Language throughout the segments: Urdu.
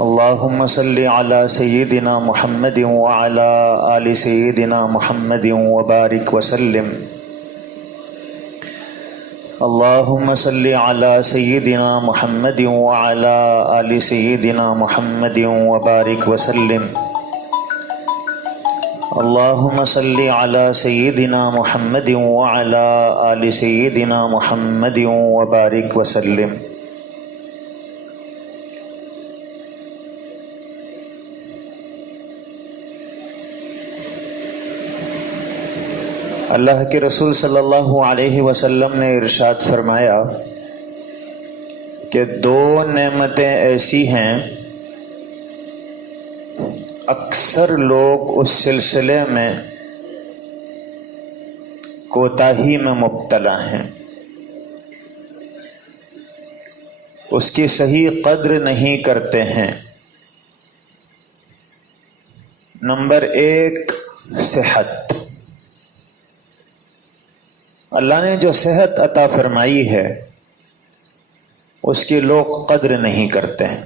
اللهم صل على سيدنا محمد وعلى آل سيدنا محمد وبارك وسلم. اللهم صل على سيدنا محمد وعلى آل سيدنا محمد وبارك وسلم. اللهم صل على سيدنا محمد وعلى آل سيدنا محمد وبارك وسلم. اللہ کے رسول صلی اللہ علیہ وسلم نے ارشاد فرمایا کہ دو نعمتیں ایسی ہیں اکثر لوگ اس سلسلے میں کوتاہی میں مبتلا ہیں، اس کی صحیح قدر نہیں کرتے ہیں. نمبر 1 صحت. اللہ نے جو صحت عطا فرمائی ہے اس کی لوگ قدر نہیں کرتے ہیں.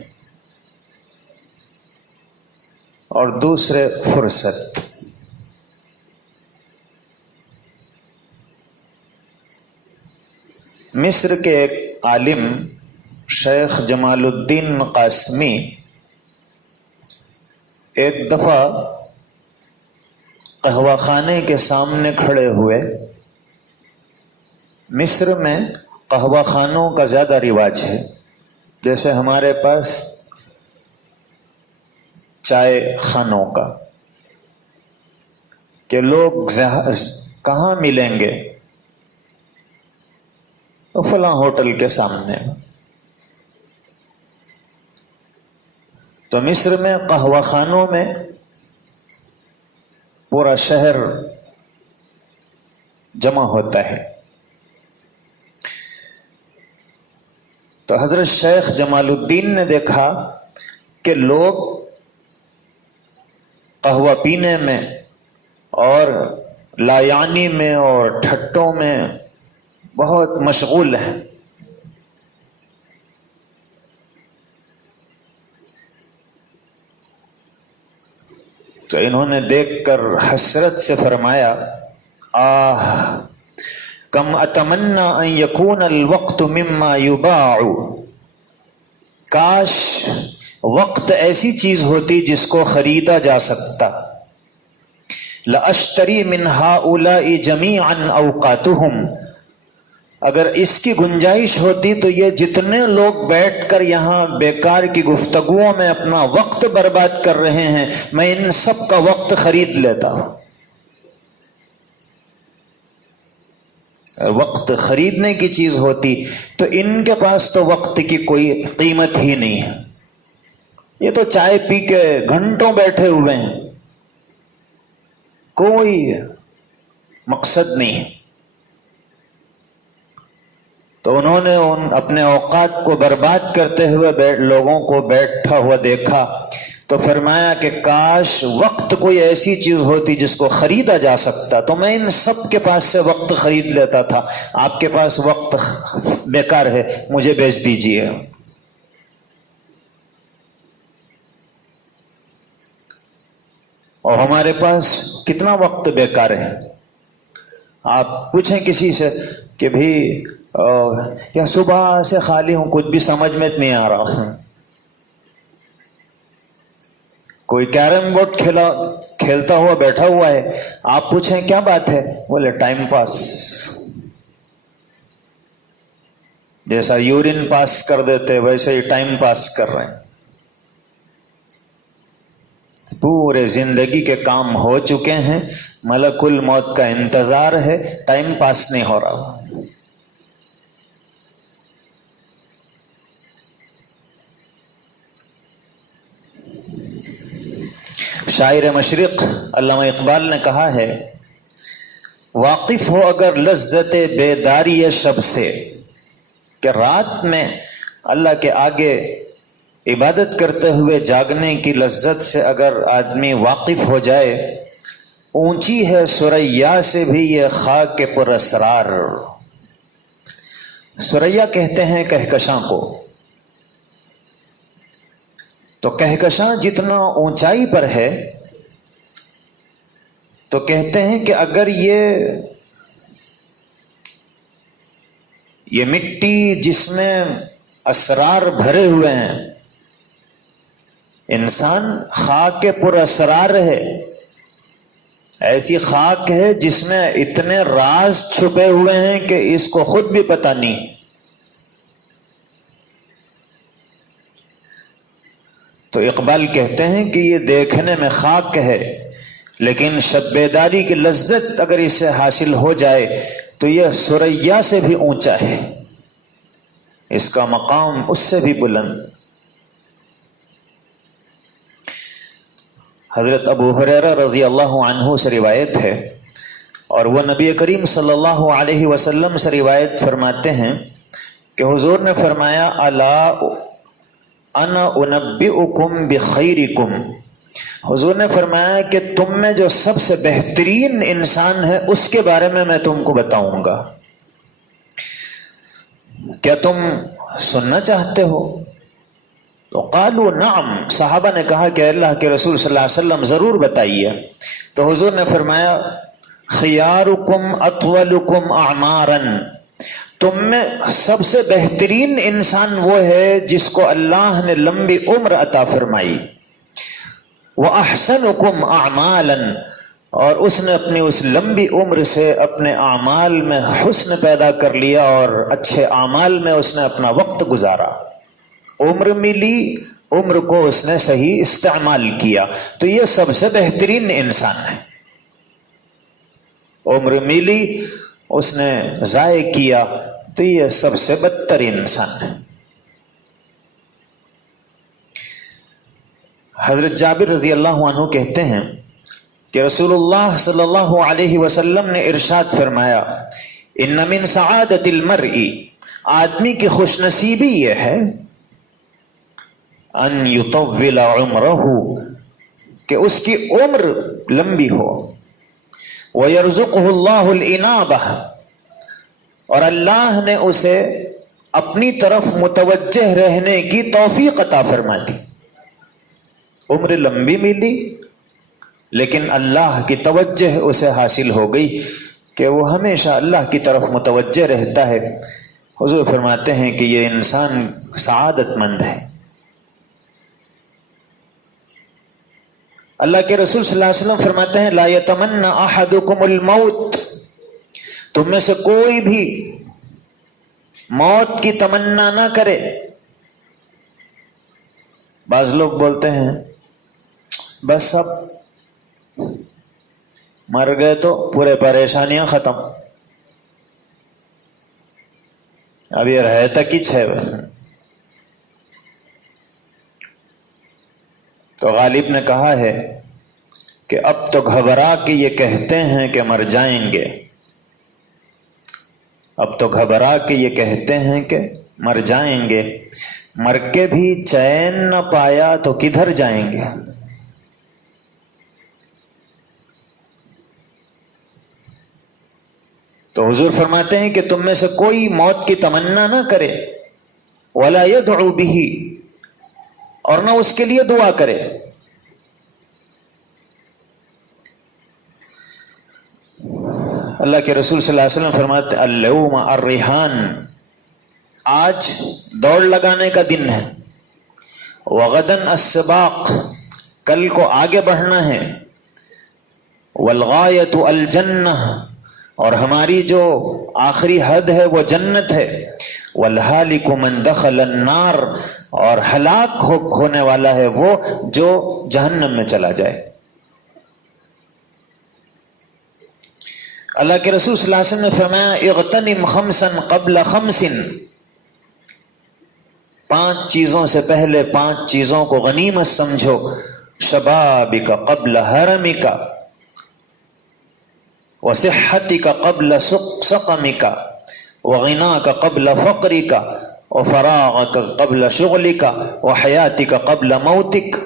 اور دوسرے فرصت. مصر کے ایک عالم شیخ جمال الدین قاسمی ایک دفعہ قہوہ خانے کے سامنے کھڑے ہوئے. مصر میں قہوہ خانوں کا زیادہ رواج ہے، جیسے ہمارے پاس چائے خانوں کا، کہ لوگ کہاں ملیں گے تو فلاں ہوٹل کے سامنے. تو مصر میں قہوہ خانوں میں پورا شہر جمع ہوتا ہے. تو حضرت شیخ جمال الدین نے دیکھا کہ لوگ قہوہ پینے میں اور لایانی میں اور ٹھٹوں میں بہت مشغول ہیں. تو انہوں نے دیکھ کر حسرت سے فرمایا، کم اتمنى ان يكون الوقت مما يباع. کاش وقت ایسی چیز ہوتی جس کو خریدا جا سکتا. لاشتری من هؤلاء جميعا اوقاتهم. اگر اس کی گنجائش ہوتی تو یہ جتنے لوگ بیٹھ کر یہاں بیکار کی گفتگوؤں میں اپنا وقت برباد کر رہے ہیں، میں ان سب کا وقت خرید لیتا ہوں. وقت خریدنے کی چیز ہوتی تو ان کے پاس تو وقت کی کوئی قیمت ہی نہیں ہے. یہ تو چائے پی کے گھنٹوں بیٹھے ہوئے ہیں، کوئی مقصد نہیں ہے. تو انہوں نے اپنے اوقات کو برباد کرتے ہوئے لوگوں کو بیٹھا ہوا دیکھا تو فرمایا کہ کاش وقت کوئی ایسی چیز ہوتی جس کو خریدا جا سکتا تو میں ان سب کے پاس سے وقت خرید لیتا تھا. آپ کے پاس وقت بیکار ہے، مجھے بیچ دیجیے. اور ہمارے پاس کتنا وقت بیکار ہے. آپ پوچھیں کسی سے کہ بھی یا صبح سے خالی ہوں، کچھ بھی سمجھ میں نہیں آ رہا. کوئی کیرم بورڈ کھیلتا ہوا بیٹھا ہوا ہے، آپ پوچھیں کیا بات ہے، بولے ٹائم پاس. جیسا یورین پاس کر دیتے ویسے ہی ٹائم پاس کر رہے ہیں. پورے زندگی کے کام ہو چکے ہیں، ملک الموت کا انتظار ہے، ٹائم پاس نہیں ہو رہا. شاعر مشرق علامہ اقبال نے کہا ہے، واقف ہو اگر لذت بیداری شب سے، کہ رات میں اللہ کے آگے عبادت کرتے ہوئے جاگنے کی لذت سے اگر آدمی واقف ہو جائے. اونچی ہے ثریا سے بھی یہ خاک پر اسرار. ثریا کہتے ہیں کہکشاں کو. تو کہکشاں جتنا اونچائی پر ہے تو کہتے ہیں کہ اگر یہ مٹی جس میں اسرار بھرے ہوئے ہیں، انسان خاک کے پر اسرار ہے، ایسی خاک ہے جس میں اتنے راز چھپے ہوئے ہیں کہ اس کو خود بھی پتہ نہیں. تو اقبال کہتے ہیں کہ یہ دیکھنے میں خاک ہے، لیکن شب بیداری کی لذت اگر اسے حاصل ہو جائے تو یہ ثریا سے بھی اونچا ہے، اس کا مقام اس سے بھی بلند. حضرت ابو ہریرہ رضی اللہ عنہ سے روایت ہے، اور وہ نبی کریم صلی اللہ علیہ وسلم سے روایت فرماتے ہیں کہ حضور نے فرمایا الا انا انبئکم بخیرکم، حضور نے فرمایا کہ تم میں جو سب سے بہترین انسان ہے اس کے بارے میں تم کو بتاؤں گا، کیا تم سننا چاہتے ہو؟ تو قالوا نعم، صحابہ نے کہا کہ اللہ کے رسول صلی اللہ علیہ وسلم ضرور بتائیے. تو حضور نے فرمایا خیارکم اطولکم اعمارا، تم میں سب سے بہترین انسان وہ ہے جس کو اللہ نے لمبی عمر عطا فرمائی. وَأَحْسَنُكُمْ أَعْمَالًا، اور اس نے اپنی اس لمبی عمر سے اپنے اعمال میں حسن پیدا کر لیا اور اچھے اعمال میں اس نے اپنا وقت گزارا. عمر ملی، عمر کو اس نے صحیح استعمال کیا، تو یہ سب سے بہترین انسان ہے. عمر ملی، اس نے ضائع کیا، تو یہ سب سے بدتر انسان ہے. حضرت جابر رضی اللہ عنہ کہتے ہیں کہ رسول اللہ صلی اللہ علیہ وسلم نے ارشاد فرمایا ان من سعادت المرء، آدمی کی خوش نصیبی یہ ہے ان یطول عمرہ، کہ اس کی عمر لمبی ہو. وَيَرْزُقُهُ اللَّهُ الْإِنَابَةَ، اور اللہ نے اسے اپنی طرف متوجہ رہنے کی توفیق عطا فرما دی. عمر لمبی ملی لیکن اللہ کی توجہ اسے حاصل ہو گئی کہ وہ ہمیشہ اللہ کی طرف متوجہ رہتا ہے. حضور فرماتے ہیں کہ یہ انسان سعادت مند ہے. اللہ کے رسول صلی اللہ علیہ وسلم فرماتے ہیں لا یتمنى احدکم الموت، تم میں سے کوئی بھی موت کی تمنا نہ کرے. بعض لوگ بولتے ہیں بس اب مر گئے تو پورے پریشانیاں ختم، اب یہ رہے تک ہی 6. تو غالب نے کہا ہے کہ اب تو گھبرا کے یہ کہتے ہیں کہ مر جائیں گے، اب تو گھبرا کے یہ کہتے ہیں کہ مر جائیں گے، مر کے بھی چین نہ پایا تو کدھر جائیں گے. تو حضور فرماتے ہیں کہ تم میں سے کوئی موت کی تمنا نہ کرے، ولا يدعو به، اور نہ اس کے لیے دعا کرے. اللہ کے رسول صلی اللہ علیہ وسلم فرماتے اليوم الریحان، آج دوڑ لگانے کا دن ہے. وغدن السباق، کل کو آگے بڑھنا ہے. والغایۃ الجنہ، اور ہماری جو آخری حد ہے وہ جنت ہے. والہالک من دخل النار، اور ہلاک ہونے والا ہے وہ جو جہنم میں چلا جائے. اللہ کے رسول صلی اللہ علیہ وسلم نے فرمایا اغتنم خمسا قبل خمس، 5 چیزوں سے پہلے 5 چیزوں کو غنیمت سمجھو. شبابک قبل حرمک، وصحتک قبل سقمک، وغناک قبل فقرک، وفراغک قبل شغلک، وحیاتک قبل موتک.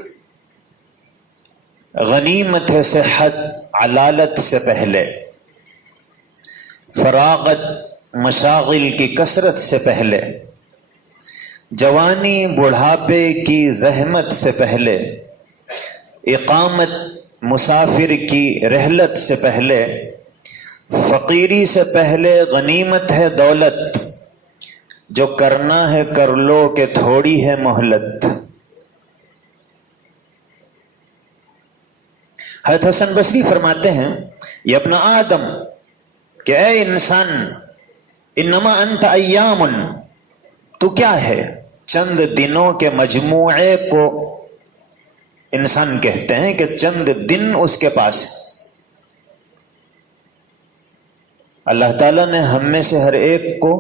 غنیمت ہے صحت علالت سے پہلے، فراغت مشاغل کی کثرت سے پہلے، جوانی بڑھاپے کی زحمت سے پہلے، اقامت مسافر کی رحلت سے پہلے، فقیری سے پہلے غنیمت ہے دولت، جو کرنا ہے کر لو کہ تھوڑی ہے مہلت۔ حضرت حسن بصری فرماتے ہیں، یا ابن آدم، کہ اے انسان، انما انت ایام، تو کیا ہے؟ چند دنوں کے مجموعے کو انسان کہتے ہیں، کہ چند دن اس کے پاس۔ اللہ تعالیٰ نے ہم میں سے ہر ایک کو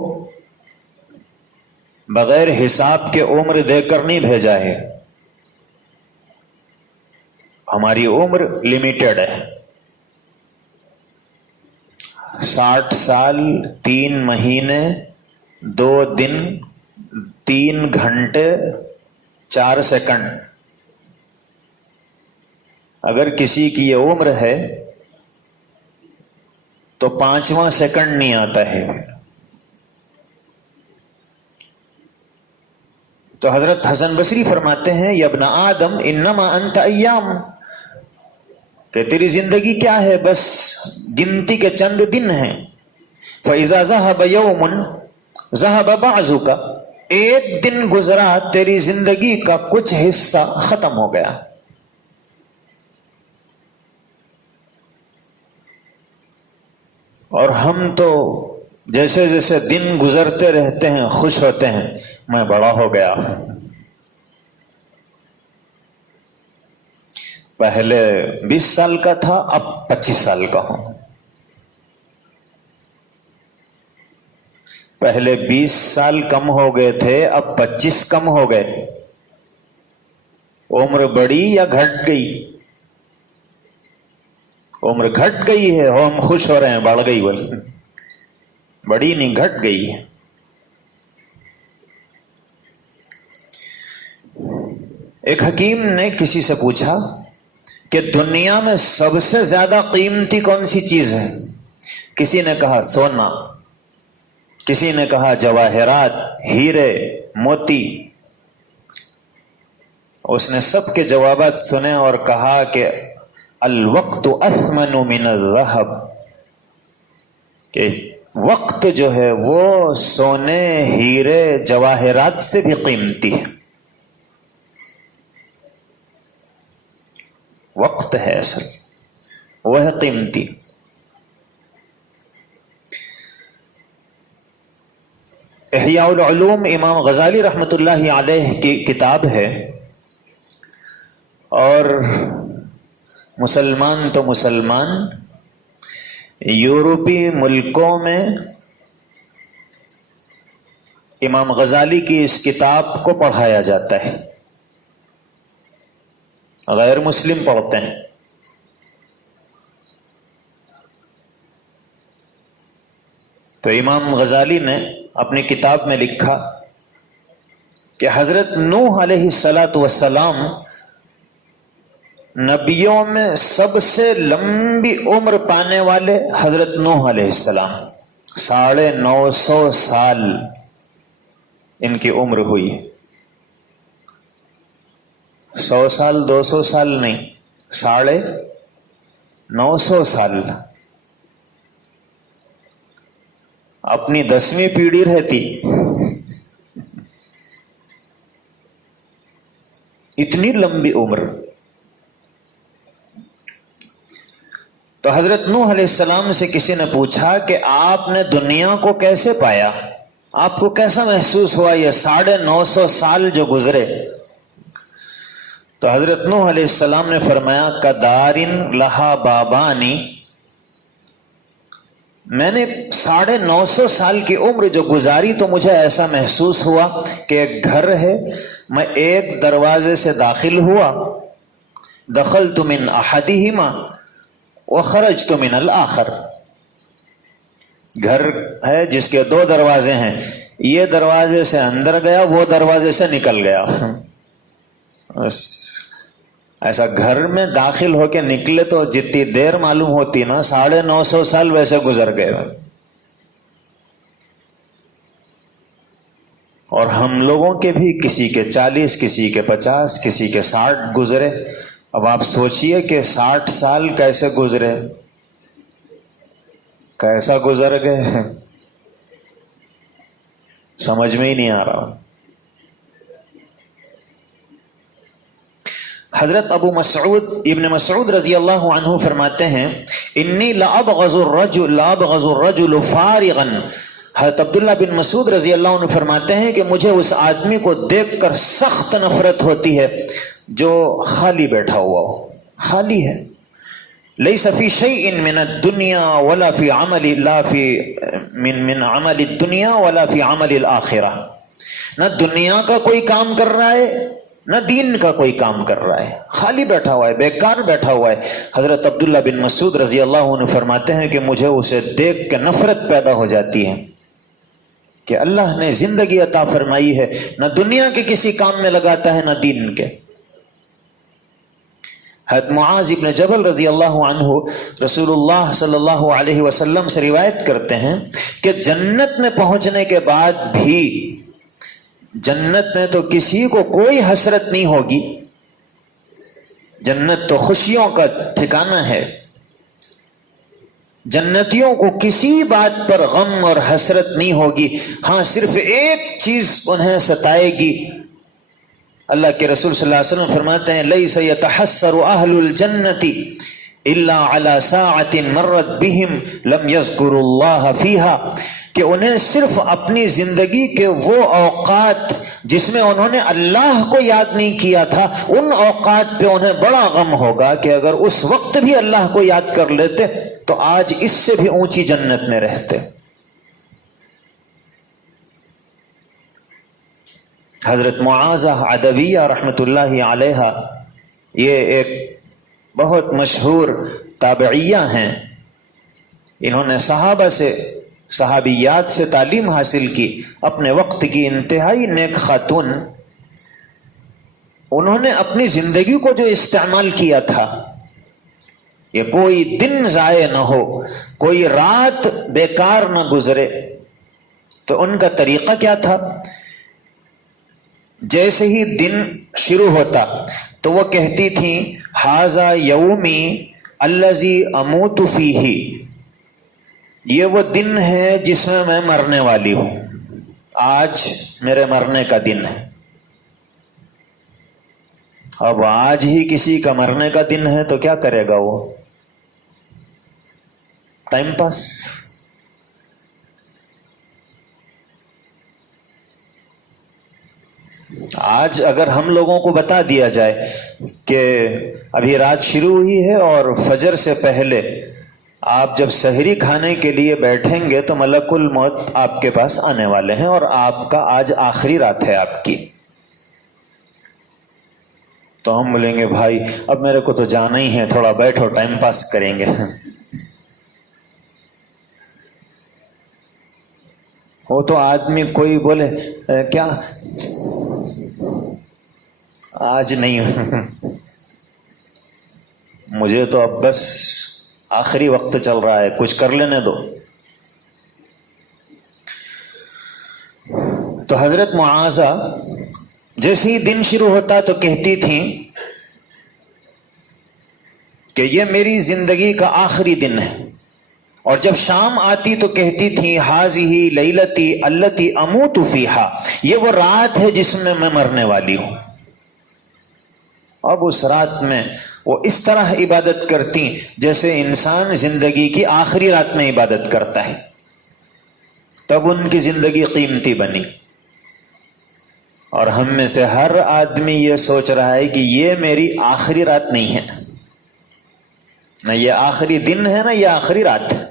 بغیر حساب کے عمر دے کر نہیں بھیجا ہے، ہماری عمر لمیٹڈ ہے، 60 سال 3 مہینے 2 دن 3 گھنٹے 4 سیکنڈ۔ اگر کسی کی یہ عمر ہے تو 5واں سیکنڈ نہیں آتا ہے۔ تو حضرت حسن بصری فرماتے ہیں، یا ابن آدم انما انت ایام، کہ تیری زندگی کیا ہے؟ بس گنتی کے چند دن ہیں۔ فَإِذَا ذَهَبَ يَوْمٌ ذَهَبَ بَعْضُكَ، ایک دن گزرا تیری زندگی کا کچھ حصہ ختم ہو گیا۔ اور ہم تو جیسے جیسے دن گزرتے رہتے ہیں خوش ہوتے ہیں، میں بڑا ہو گیا۔ پہلے 20 سال کا تھا، اب 25 سال کا ہوں۔ پہلے 20 سال کم ہو گئے تھے، اب 25 کم ہو گئے۔ عمر بڑھی یا گھٹ گئی؟ عمر گھٹ گئی ہے، ہم خوش ہو رہے ہیں بڑھ گئی، بول بڑی نہیں، گھٹ گئی ہے۔ ایک حکیم نے کسی سے پوچھا کہ دنیا میں سب سے زیادہ قیمتی کون سی چیز ہے؟ کسی نے کہا سونا، کسی نے کہا جواہرات، ہیرے موتی۔ اس نے سب کے جوابات سنے اور کہا کہ الوقت اثمن من الذهب، کہ وقت جو ہے وہ سونے ہیرے جواہرات سے بھی قیمتی ہے۔ وقت ہے اصل، وہ ہے قیمتی۔ احیاء العلوم امام غزالی رحمۃ اللہ علیہ کی کتاب ہے، اور مسلمان تو مسلمان، یورپی ملکوں میں امام غزالی کی اس کتاب کو پڑھایا جاتا ہے، غیر مسلم پڑھتے ہیں۔ تو امام غزالی نے اپنی کتاب میں لکھا کہ حضرت نوح علیہ السلام نبیوں میں سب سے لمبی عمر پانے والے حضرت نوح علیہ السلام، 950 سال ان کی عمر ہوئی۔ 100 سال 200 سال نہیں، 950 سال۔ اپنی 10ویں پیڑھی رہتی، اتنی لمبی عمر۔ تو حضرت نوح علیہ السلام سے کسی نے پوچھا کہ آپ نے دنیا کو کیسے پایا، آپ کو کیسا محسوس ہوا یہ 950 سال جو گزرے؟ تو حضرت نوح علیہ السلام نے فرمایا کدارن لہا بابانی، میں نے 950 سال کی عمر جو گزاری تو مجھے ایسا محسوس ہوا کہ ایک گھر ہے، میں ایک دروازے سے داخل ہوا، دخلت من احدہما وخرجت من الآخر، گھر ہے جس کے 2 دروازے ہیں، یہ دروازے سے اندر گیا، وہ دروازے سے نکل گیا۔ بس ایسا گھر میں داخل ہو کے نکلے تو جتنی دیر معلوم ہوتی نا، 950 سال ویسے گزر گئے۔ اور ہم لوگوں کے بھی کسی کے 40، کسی کے 50، کسی کے 60 گزرے. اب آپ سوچئے کہ 60 سال کیسے گزرے، کیسا گزر گئے، سمجھ میں ہی نہیں آ رہا. حضرت ابو مسعود ابن مسعود رضی اللہ عنہ فرماتے ہیں انی لابغض الرجل فارغا. حضرت عبداللہ بن مسعود رضی اللہ عنہ فرماتے ہیں کہ مجھے اس آدمی کو دیکھ کر سخت نفرت ہوتی ہے جو خالی بیٹھا ہوا ہو، خالی ہے. لیس فی شیء من الدنیا ولا فی عمل لا فی من عمل الدنیا ولا فی عمل الآخرہ. نہ دنیا کا کوئی کام کر رہا ہے نہ دین کا کوئی کام کر رہا ہے، خالی بیٹھا ہوا ہے، بیکار بیٹھا ہوا ہے. حضرت عبداللہ بن مسعود رضی اللہ عنہ فرماتے ہیں کہ مجھے اسے دیکھ کے نفرت پیدا ہو جاتی ہے کہ اللہ نے زندگی عطا فرمائی ہے، نہ دنیا کے کسی کام میں لگاتا ہے نہ دین کے. حضرت معاذ ابن جبل رضی اللہ عنہ رسول اللہ صلی اللہ علیہ وسلم سے روایت کرتے ہیں کہ جنت میں پہنچنے کے بعد بھی جنت میں تو کسی کو کوئی حسرت نہیں ہوگی، جنت تو خوشیوں کا ٹھکانہ ہے، جنتیوں کو کسی بات پر غم اور حسرت نہیں ہوگی. ہاں صرف ایک چیز انہیں ستائے گی. اللہ کے رسول صلی اللہ علیہ وسلم فرماتے ہیں لیس یتحسر اہل الجنت الا علی ساعۃ مرت بہم لم یذکروا اللہ فیہا، کہ انہیں صرف اپنی زندگی کے وہ اوقات جس میں انہوں نے اللہ کو یاد نہیں کیا تھا، ان اوقات پہ انہیں بڑا غم ہوگا کہ اگر اس وقت بھی اللہ کو یاد کر لیتے تو آج اس سے بھی اونچی جنت میں رہتے. حضرت معاذہ عدویہ رحمۃ اللہ علیہا یہ ایک بہت مشہور تابعیہ ہیں. انہوں نے صحابہ سے، صحابیات سے تعلیم حاصل کی، اپنے وقت کی انتہائی نیک خاتون. انہوں نے اپنی زندگی کو جو استعمال کیا تھا، یہ کوئی دن ضائع نہ ہو، کوئی رات بیکار نہ گزرے. تو ان کا طریقہ کیا تھا؟ جیسے ہی دن شروع ہوتا تو وہ کہتی تھیں ھذا یومی الذی اموت فیہ، یہ وہ دن ہے جس میں میں مرنے والی ہوں، آج میرے مرنے کا دن ہے. اب آج ہی کسی کا مرنے کا دن ہے تو کیا کرے گا وہ؟ Time pass. آج اگر ہم لوگوں کو بتا دیا جائے کہ ابھی رات شروع ہوئی ہے اور فجر سے پہلے آپ جب سحری کھانے کے لیے بیٹھیں گے تو ملک الموت آپ کے پاس آنے والے ہیں اور آپ کا آج آخری رات ہے آپ کی، تو ہم بولیں گے بھائی اب میرے کو تو جانا ہی ہے، تھوڑا بیٹھو ٹائم پاس کریں گے. وہ تو آدمی کوئی بولے کیا آج نہیں، مجھے تو اب بس آخری وقت چل رہا ہے، کچھ کر لینے دو. تو حضرت معاذہ جیسے ہی دن شروع ہوتا تو کہتی تھیں کہ یہ میری زندگی کا آخری دن ہے، اور جب شام آتی تو کہتی تھیں ھذہ لیلتی التی اموت فیہا، یہ وہ رات ہے جس میں میں مرنے والی ہوں. اب اس رات میں وہ اس طرح عبادت کرتی جیسے انسان زندگی کی آخری رات میں عبادت کرتا ہے. تب ان کی زندگی قیمتی بنی. اور ہم میں سے ہر آدمی یہ سوچ رہا ہے کہ یہ میری آخری رات نہیں ہے، نہ یہ آخری دن ہے نہ یہ آخری رات ہے.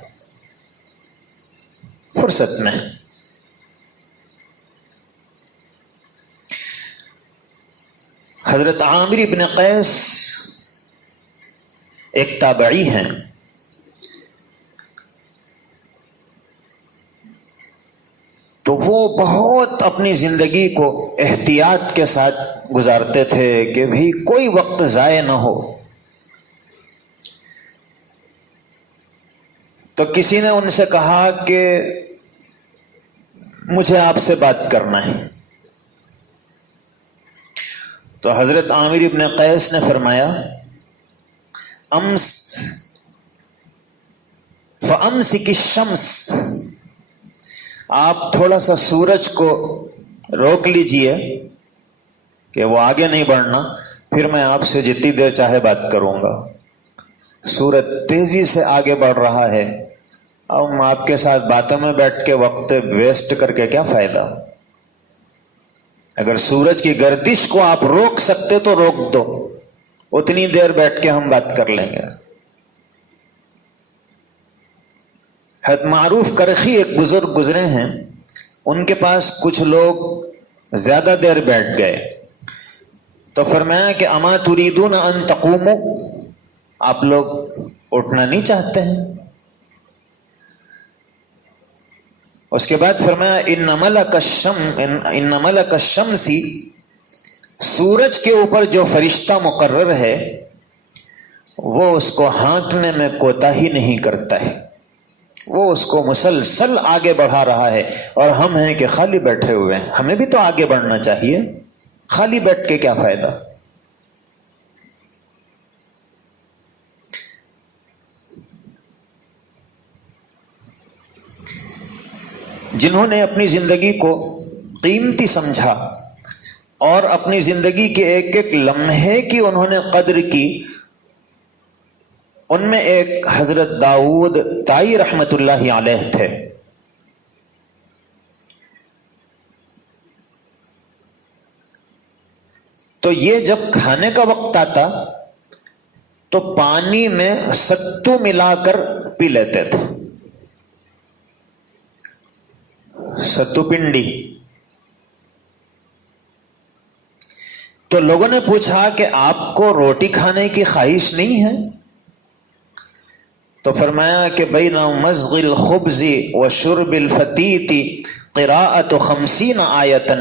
فرصت میں حضرت عامر بن قیس ایک تابعی ہیں، تو وہ بہت اپنی زندگی کو احتیاط کے ساتھ گزارتے تھے کہ بھی کوئی وقت ضائع نہ ہو. تو کسی نے ان سے کہا کہ مجھے آپ سے بات کرنا ہے. تو حضرت عامر ابن قیس نے فرمایا امس فامسک الشمس، آپ تھوڑا سا سورج کو روک لیجئے کہ وہ آگے نہیں بڑھنا، پھر میں آپ سے جتنی دیر چاہے بات کروں گا۔ سورج تیزی سے آگے بڑھ رہا ہے، اب ہم آپ کے ساتھ باتوں میں بیٹھ کے وقت ویسٹ کر کے کیا فائدہ؟ اگر سورج کی گردش کو آپ روک سکتے تو روک دو، اتنی دیر بیٹھ کے ہم بات کر لیں گے۔ حضرت معروف کرخی ایک بزرگ گزرے ہیں، ان کے پاس کچھ لوگ زیادہ دیر بیٹھ گئے تو فرمایا کہ اما تريدون ان تقوموا، آپ لوگ اٹھنا نہیں چاہتے ہیں؟ اس کے بعد فرمایا ان ملک الشمس، سورج کے اوپر جو فرشتہ مقرر ہے وہ اس کو ہانکنے میں کوتاہی نہیں کرتا ہے، وہ اس کو مسلسل آگے بڑھا رہا ہے، اور ہم ہیں کہ خالی بیٹھے ہوئے ہیں۔ ہمیں بھی تو آگے بڑھنا چاہیے، خالی بیٹھ کے کیا فائدہ؟ جنہوں نے اپنی زندگی کو قیمتی سمجھا اور اپنی زندگی کے ایک ایک لمحے کی انہوں نے قدر کی، ان میں ایک حضرت داؤد طائی رحمت اللہ علیہ تھے۔ تو یہ جب کھانے کا وقت آتا تو پانی میں ستو ملا کر پی لیتے تھے، ستو پنڈی۔ تو لوگوں نے پوچھا کہ آپ کو روٹی کھانے کی خواہش نہیں ہے؟ تو فرمایا کہ بین مضغ الخبز وشرب الفتیت قراءۃ 50 آیۃ،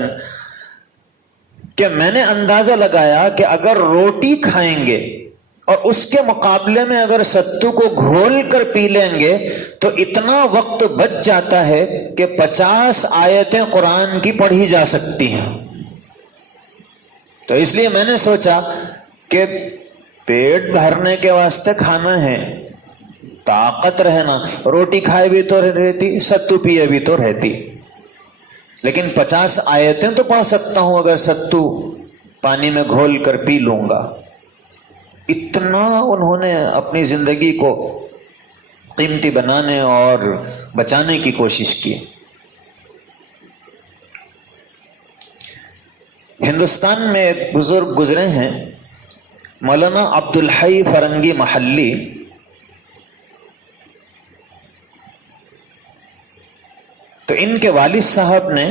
کہ میں نے اندازہ لگایا کہ اگر روٹی کھائیں گے اور اس کے مقابلے میں اگر ستو کو گھول کر پی لیں گے تو اتنا وقت بچ جاتا ہے کہ 50 آیتیں قرآن کی پڑھی جا سکتی ہیں۔ تو اس لیے میں نے سوچا کہ پیٹ بھرنے کے واسطے کھانا ہے، طاقت رہنا، روٹی کھائے بھی تو رہتی، ستو پیے بھی تو رہتی، لیکن 50 آیتیں تو پڑھ سکتا ہوں اگر ستو پانی میں گھول کر پی لوں گا۔ اتنا انہوں نے اپنی زندگی کو قیمتی بنانے اور بچانے کی کوشش کی۔ ہندوستان میں ایک بزرگ گزرے ہیں، مولانا عبدالحی فرنگی محلی، تو ان کے والد صاحب نے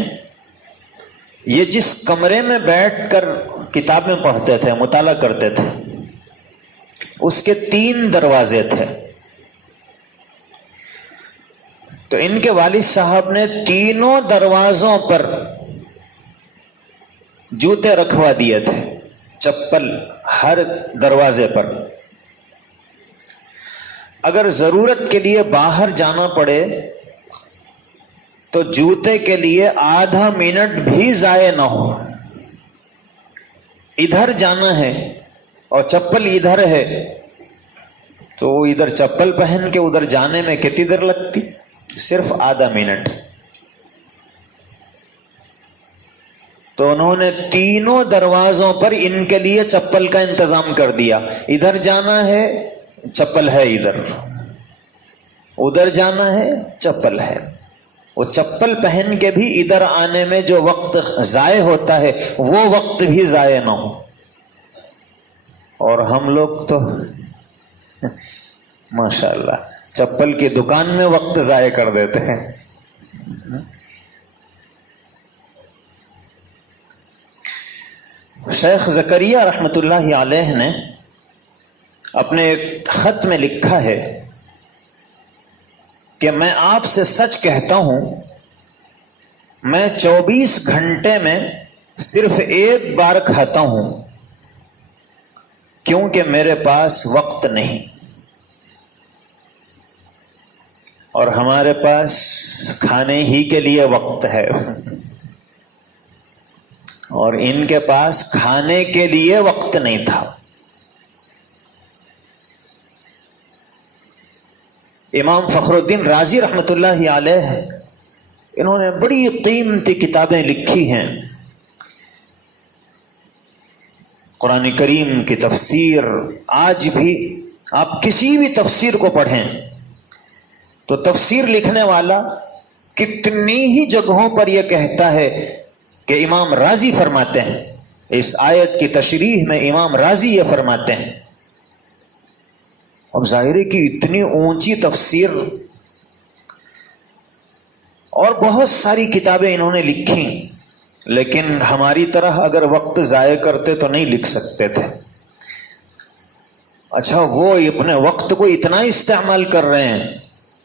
یہ جس کمرے میں بیٹھ کر کتابیں پڑھتے تھے، مطالعہ کرتے تھے، اس کے 3 دروازے تھے۔ تو ان کے والد صاحب نے تینوں دروازوں پر جوتے رکھوا دیے تھے، چپل ہر دروازے پر۔ اگر ضرورت کے لیے باہر جانا پڑے تو جوتے کے لیے آدھا منٹ بھی ضائع نہ ہو، ادھر جانا ہے اور چپل ادھر ہے تو وہ ادھر چپل پہن کے ادھر جانے میں کتنی دیر لگتی؟ صرف آدھا منٹ۔ تو انہوں نے تینوں دروازوں پر ان کے لیے چپل کا انتظام کر دیا، ادھر جانا ہے چپل ہے، ادھر جانا ہے چپل ہے۔ وہ چپل پہن کے بھی ادھر آنے میں جو وقت ضائع ہوتا ہے وہ وقت بھی ضائع نہ ہو۔ اور ہم لوگ تو ماشاءاللہ چپل کی دکان میں وقت ضائع کر دیتے ہیں۔ شیخ زکریا رحمت اللہ علیہ نے اپنے ایک خط میں لکھا ہے کہ میں آپ سے سچ کہتا ہوں، میں 24 گھنٹے میں صرف ایک بار کھاتا ہوں کیونکہ میرے پاس وقت نہیں، اور ہمارے پاس کھانے ہی کے لیے وقت ہے۔ اور ان کے پاس کھانے کے لیے وقت نہیں تھا. امام فخر الدین رازی رحمۃ اللہ علیہ انہوں نے بڑی قیمتی کتابیں لکھی ہیں. قرآن کریم کی تفسیر، آج بھی آپ کسی بھی تفسیر کو پڑھیں تو تفسیر لکھنے والا کتنی ہی جگہوں پر یہ کہتا ہے کہ امام رازی فرماتے ہیں. اس آیت کی تشریح میں امام رازی یہ فرماتے ہیں. اب ظاہر ہے کہ اتنی اونچی تفسیر اور بہت ساری کتابیں انہوں نے لکھی، لیکن ہماری طرح اگر وقت ضائع کرتے تو نہیں لکھ سکتے تھے. اچھا، وہ اپنے وقت کو اتنا استعمال کر رہے ہیں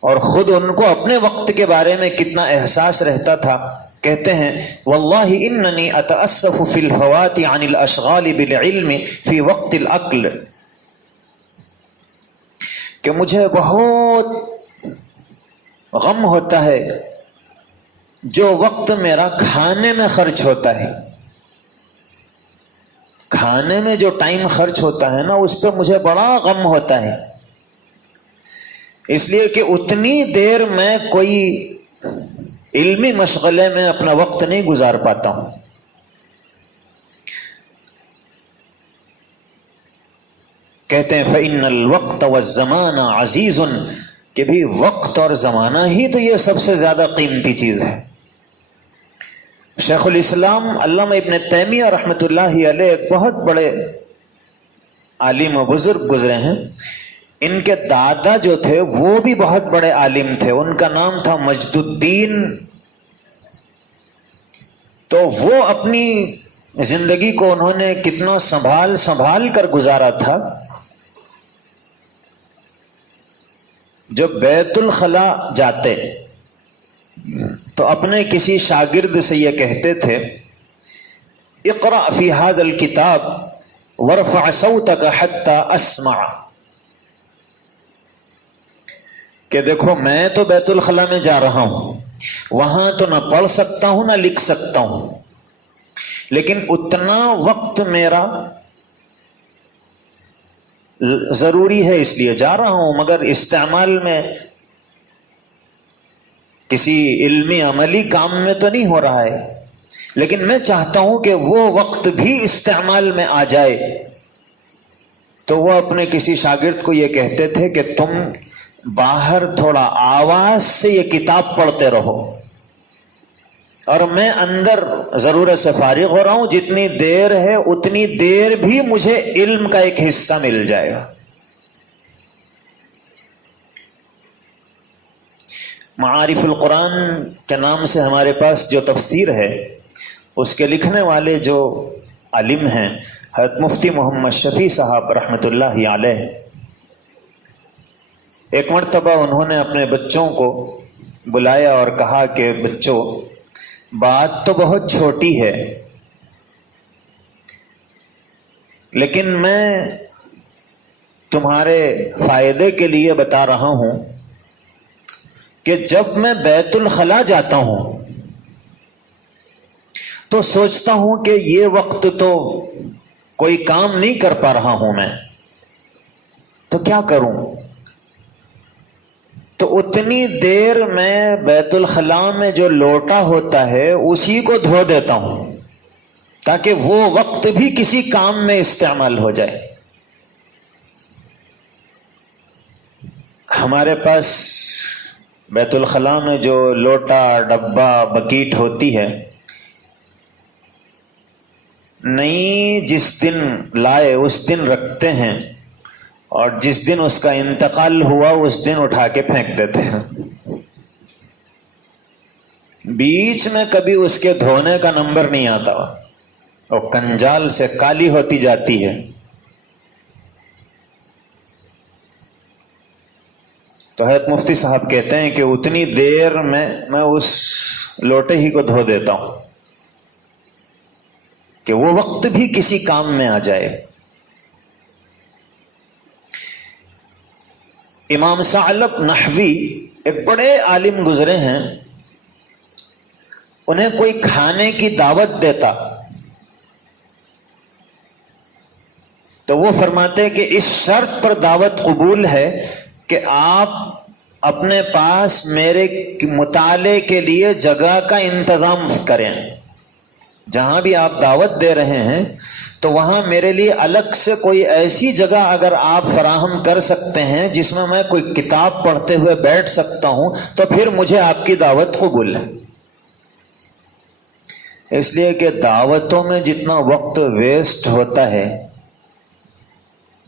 اور خود ان کو اپنے وقت کے بارے میں کتنا احساس رہتا تھا. کہتے ہیں واللہ اننی اتاسف فی الفوات عن الاشغال بالعلم فی وقت الاکل، کہ مجھے بہت غم ہوتا ہے جو وقت میرا کھانے میں خرچ ہوتا ہے. کھانے میں جو ٹائم خرچ ہوتا ہے نا، اس پہ مجھے بڑا غم ہوتا ہے، اس لیے کہ اتنی دیر میں کوئی علمی مشغلے میں اپنا وقت نہیں گزار پاتا ہوں. کہتے ہیں فَإِنَّ الْوَقْتَ وَالزَّمَانَ عَزِيزٌ، کہ بھی وقت اور زمانہ ہی تو یہ سب سے زیادہ قیمتی چیز ہے. شیخ الاسلام علامہ ابن تیمیہ رحمۃ اللہ علیہ ایک بہت بڑے عالم و بزرگ گزرے ہیں. ان کے دادا جو تھے وہ بھی بہت بڑے عالم تھے، ان کا نام تھا مجد الدین. تو وہ اپنی زندگی کو انہوں نے کتنا سنبھال کر گزارا تھا. جب بیت الخلا جاتے تو اپنے کسی شاگرد سے یہ کہتے تھے اقرأ فی ھذا الکتاب وارفع صوتک حتی اسمع، کہ دیکھو میں تو بیت الخلا میں جا رہا ہوں، وہاں تو نہ پڑھ سکتا ہوں نہ لکھ سکتا ہوں، لیکن اتنا وقت میرا ضروری ہے اس لیے جا رہا ہوں، مگر استعمال میں کسی علمی عملی کام میں تو نہیں ہو رہا ہے. لیکن میں چاہتا ہوں کہ وہ وقت بھی استعمال میں آ جائے. تو وہ اپنے کسی شاگرد کو یہ کہتے تھے کہ تم باہر تھوڑا آواز سے یہ کتاب پڑھتے رہو اور میں اندر ضرورت سے فارغ ہو رہا ہوں، جتنی دیر ہے اتنی دیر بھی مجھے علم کا ایک حصہ مل جائے گا. معارف القرآن کے نام سے ہمارے پاس جو تفسیر ہے، اس کے لکھنے والے جو عالم ہیں حضرت مفتی محمد شفیع صاحب رحمۃ اللہ علیہ، ایک مرتبہ انہوں نے اپنے بچوں کو بلایا اور کہا کہ بچوں، بات تو بہت چھوٹی ہے، لیکن میں تمہارے فائدے کے لیے بتا رہا ہوں کہ جب میں بیت الخلا جاتا ہوں تو سوچتا ہوں کہ یہ وقت تو کوئی کام نہیں کر پا رہا ہوں میں، تو کیا کروں؟ تو اتنی دیر میں بیت الخلا میں جو لوٹا ہوتا ہے اسی کو دھو دیتا ہوں تاکہ وہ وقت بھی کسی کام میں استعمال ہو جائے. ہمارے پاس بیت الخلا میں جو لوٹا، ڈبہ، بکیٹ ہوتی ہے، نہیں جس دن لائے اس دن رکھتے ہیں اور جس دن اس کا انتقال ہوا اس دن اٹھا کے پھینک دیتے ہیں. بیچ میں کبھی اس کے دھونے کا نمبر نہیں آتا اور کنجال سے کالی ہوتی جاتی ہے. تو حضرت مفتی صاحب کہتے ہیں کہ اتنی دیر میں اس لوٹے ہی کو دھو دیتا ہوں کہ وہ وقت بھی کسی کام میں آ جائے. امام ثعلب نحوی ایک بڑے عالم گزرے ہیں، انہیں کوئی کھانے کی دعوت دیتا تو وہ فرماتے کہ اس شرط پر دعوت قبول ہے کہ آپ اپنے پاس میرے مطالعے کے لیے جگہ کا انتظام کریں. جہاں بھی آپ دعوت دے رہے ہیں تو وہاں میرے لیے الگ سے کوئی ایسی جگہ اگر آپ فراہم کر سکتے ہیں جس میں میں کوئی کتاب پڑھتے ہوئے بیٹھ سکتا ہوں تو پھر مجھے آپ کی دعوت قبول ہے. اس لیے کہ دعوتوں میں جتنا وقت ویسٹ ہوتا ہے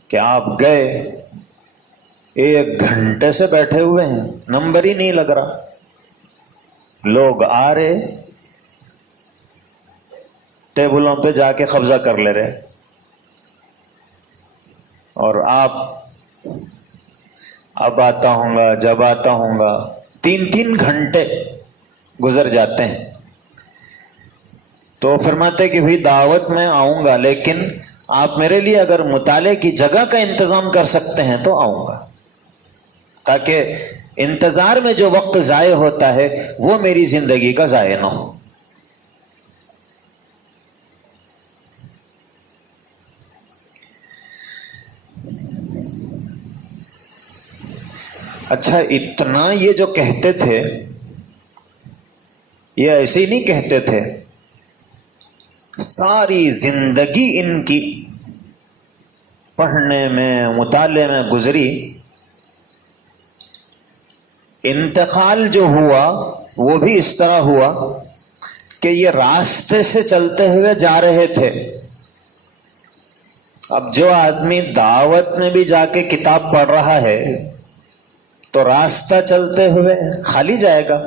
کہ آپ گئے 1 گھنٹے سے بیٹھے ہوئے ہیں، نمبر ہی نہیں لگ رہا، لوگ آ رہے ٹیبلوں پہ جا کے قبضہ کر لے رہے، اور آپ اب آتا ہوں گا جب آتا ہوں گا 3 گھنٹے گزر جاتے ہیں. تو فرماتے کہ بھئی دعوت میں آؤں گا، لیکن آپ میرے لیے اگر مطالعے کی جگہ کا انتظام کر سکتے ہیں تو آؤں گا، تاکہ انتظار میں جو وقت ضائع ہوتا ہے وہ میری زندگی کا ضائع نہ ہو. اچھا، اتنا یہ جو کہتے تھے یہ ایسے ہی نہیں کہتے تھے، ساری زندگی ان کی پڑھنے میں مطالعے میں گزری. انتقال جو ہوا وہ بھی اس طرح ہوا کہ یہ راستے سے چلتے ہوئے جا رہے تھے. اب جو آدمی دعوت میں بھی جا کے کتاب پڑھ رہا ہے تو راستہ چلتے ہوئے خالی جائے گا،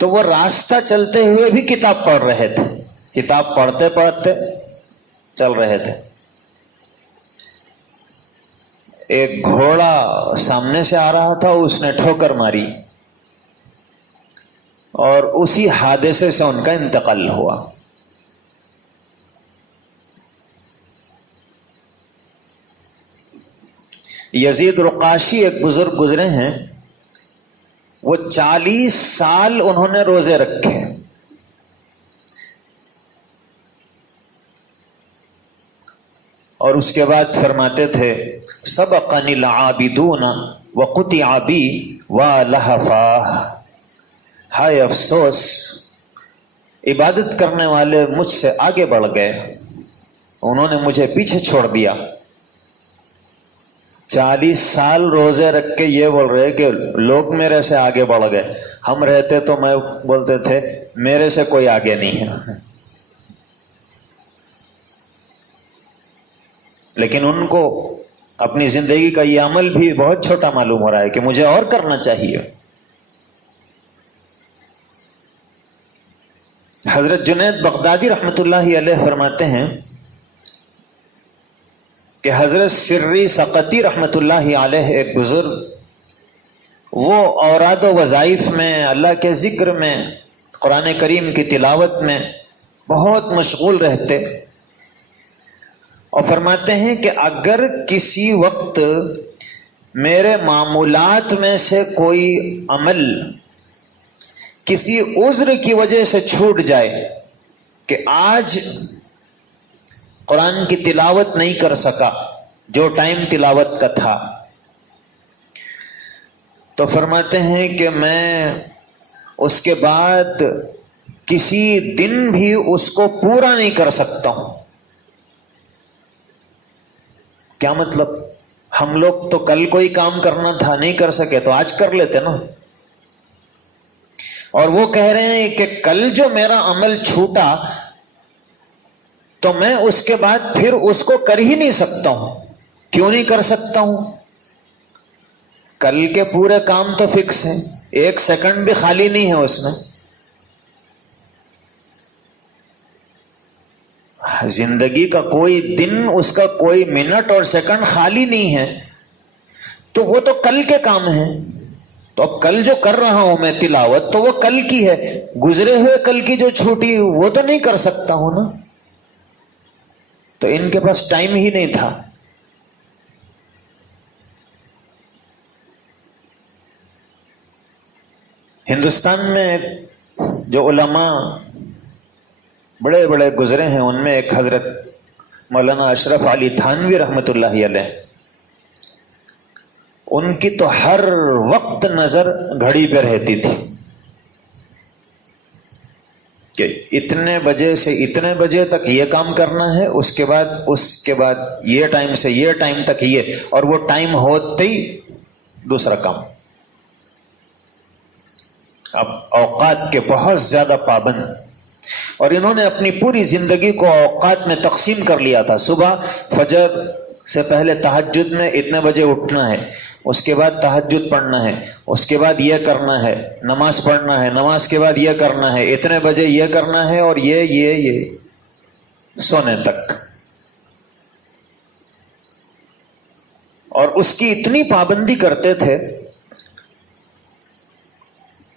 تو وہ راستہ چلتے ہوئے بھی کتاب پڑھ رہے تھے، کتاب پڑھتے پڑھتے چل رہے تھے. ایک گھوڑا سامنے سے آ رہا تھا، اس نے ٹھوکر ماری اور اسی حادثے سے ان کا انتقال ہوا. یزید رقاشی ایک بزرگ گزرے ہیں، وہ 40 سال انہوں نے روزے رکھے. اور اس کے بعد فرماتے تھے سبقنی العابدون وقطع بی ولہفاہ. ہائے افسوس، عبادت کرنے والے مجھ سے آگے بڑھ گئے، انہوں نے مجھے پیچھے چھوڑ دیا. 40 سال روزے رکھ کے یہ بول رہے کہ لوگ میرے سے آگے بڑھ گئے. ہم رہتے تو میں بولتے تھے میرے سے کوئی آگے نہیں ہے، لیکن ان کو اپنی زندگی کا یہ عمل بھی بہت چھوٹا معلوم ہو رہا ہے کہ مجھے اور کرنا چاہیے. حضرت جنید بغدادی رحمۃ اللہ علیہ فرماتے ہیں کہ حضرت سری سقطی رحمۃ اللہ علیہ ایک بزرگ، وہ اوراد و وظائف میں، اللہ کے ذکر میں، قرآن کریم کی تلاوت میں بہت مشغول رہتے، اور فرماتے ہیں کہ اگر کسی وقت میرے معمولات میں سے کوئی عمل کسی عذر کی وجہ سے چھوٹ جائے کہ آج قرآن کی تلاوت نہیں کر سکا جو ٹائم تلاوت کا تھا، تو فرماتے ہیں کہ میں اس کے بعد کسی دن بھی اس کو پورا نہیں کر سکتا ہوں. کیا مطلب؟ ہم لوگ تو کل کوئی کام کرنا تھا نہیں کر سکے تو آج کر لیتے نا. اور وہ کہہ رہے ہیں کہ کل جو میرا عمل چھوٹا تو میں اس کے بعد پھر اس کو کر ہی نہیں سکتا ہوں. کیوں نہیں کر سکتا ہوں؟ کل کے پورے کام تو فکس ہیں، 1 سیکنڈ بھی خالی نہیں ہے اس میں. زندگی کا کوئی دن، اس کا کوئی منٹ اور سیکنڈ خالی نہیں ہے، تو وہ تو کل کے کام ہیں. تو اب کل جو کر رہا ہوں میں تلاوت تو وہ کل کی ہے، گزرے ہوئے کل کی جو چھوٹی وہ تو نہیں کر سکتا ہوں نا. تو ان کے پاس ٹائم ہی نہیں تھا. ہندوستان میں جو علماء بڑے بڑے گزرے ہیں ان میں ایک حضرت مولانا اشرف علی تھانوی رحمۃ اللہ علیہ، ان کی تو ہر وقت نظر گھڑی پہ رہتی تھی کہ اتنے بجے سے اتنے بجے تک یہ کام کرنا ہے، اس کے بعد یہ ٹائم سے یہ ٹائم تک یہ، اور وہ ٹائم ہوتے ہی دوسرا کام۔ اب اوقات کے بہت زیادہ پابند، اور انہوں نے اپنی پوری زندگی کو اوقات میں تقسیم کر لیا تھا۔ صبح فجر سے پہلے تہجد میں اتنے بجے اٹھنا ہے، اس کے بعد تہجد پڑھنا ہے، اس کے بعد یہ کرنا ہے، نماز پڑھنا ہے، نماز کے بعد یہ کرنا ہے، اتنے بجے یہ کرنا ہے، اور یہ سونے تک۔ اور اس کی اتنی پابندی کرتے تھے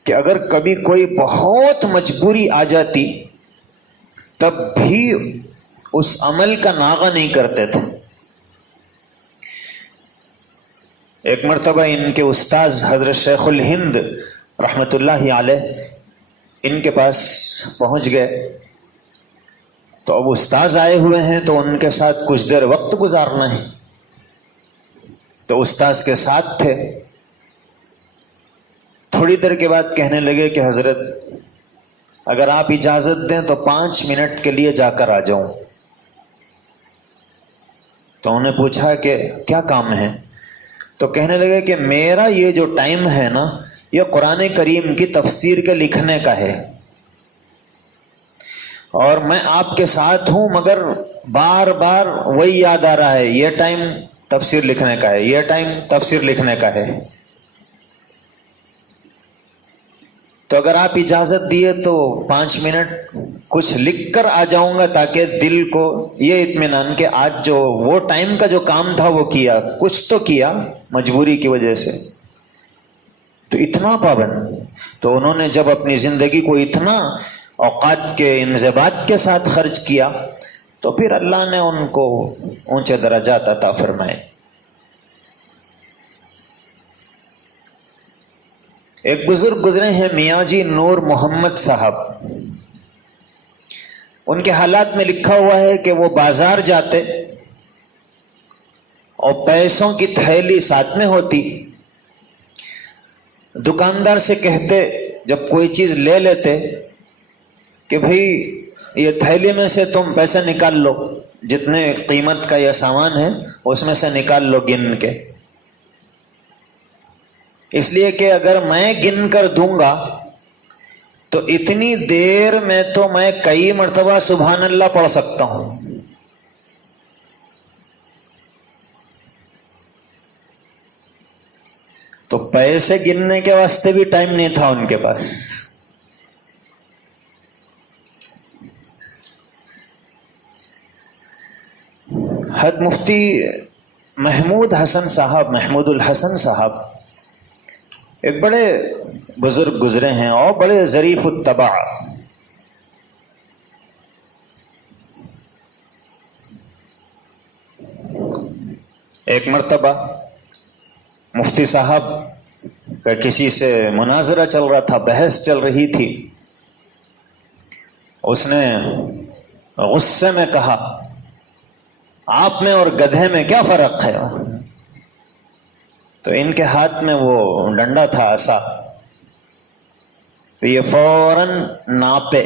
کہ اگر کبھی کوئی بہت مجبوری آ جاتی تب بھی اس عمل کا ناغہ نہیں کرتے تھے۔ ایک مرتبہ ان کے استاذ حضرت شیخ الہند رحمۃ اللہ علیہ ان کے پاس پہنچ گئے، تو اب استاذ آئے ہوئے ہیں تو ان کے ساتھ کچھ دیر وقت گزارنا ہے، تو استاذ کے ساتھ تھے۔ تھوڑی دیر کے بعد کہنے لگے کہ حضرت اگر آپ اجازت دیں تو 5 منٹ کے لیے جا کر آ جاؤں۔ تو انہیں پوچھا کہ کیا کام ہے؟ تو کہنے لگے کہ میرا یہ جو ٹائم ہے نا، یہ قرآن کریم کی تفسیر کے لکھنے کا ہے، اور میں آپ کے ساتھ ہوں، مگر بار بار وہی یاد آ رہا ہے، یہ ٹائم تفسیر لکھنے کا ہے، یہ ٹائم تفسیر لکھنے کا ہے۔ تو اگر آپ اجازت دیے تو 5 منٹ کچھ لکھ کر آ جاؤں گا، تاکہ دل کو یہ اطمینان کہ آج جو وہ ٹائم کا جو کام تھا وہ کیا، کچھ تو کیا مجبوری کی وجہ سے۔ تو اتنا پابند، تو انہوں نے جب اپنی زندگی کو اتنا اوقات کے انضباط کے ساتھ خرچ کیا تو پھر اللہ نے ان کو اونچے درجات عطا فرمائے۔ ایک بزرگ گزرے ہیں میاں جی نور محمد صاحب، ان کے حالات میں لکھا ہوا ہے کہ وہ بازار جاتے اور پیسوں کی تھیلی ساتھ میں ہوتی، دکاندار سے کہتے جب کوئی چیز لے لیتے کہ بھئی یہ تھیلی میں سے تم پیسے نکال لو، جتنے قیمت کا یہ سامان ہے اس میں سے نکال لو گن کے، اس لیے کہ اگر میں گن کر دوں گا تو اتنی دیر میں تو میں کئی مرتبہ سبحان اللہ پڑھ سکتا ہوں۔ تو پیسے گننے کے واسطے بھی ٹائم نہیں تھا ان کے پاس۔ حضرت مفتی محمود الحسن صاحب ایک بڑے بزرگ گزرے ہیں اور بڑے ظریف الطبع۔ ایک مرتبہ مفتی صاحب کا کسی سے مناظرہ چل رہا تھا، بحث چل رہی تھی، اس نے غصے میں کہا آپ میں اور گدھے میں کیا فرق ہے؟ تو ان کے ہاتھ میں وہ ڈنڈا تھا عصا، تو یہ فوراً ناپے،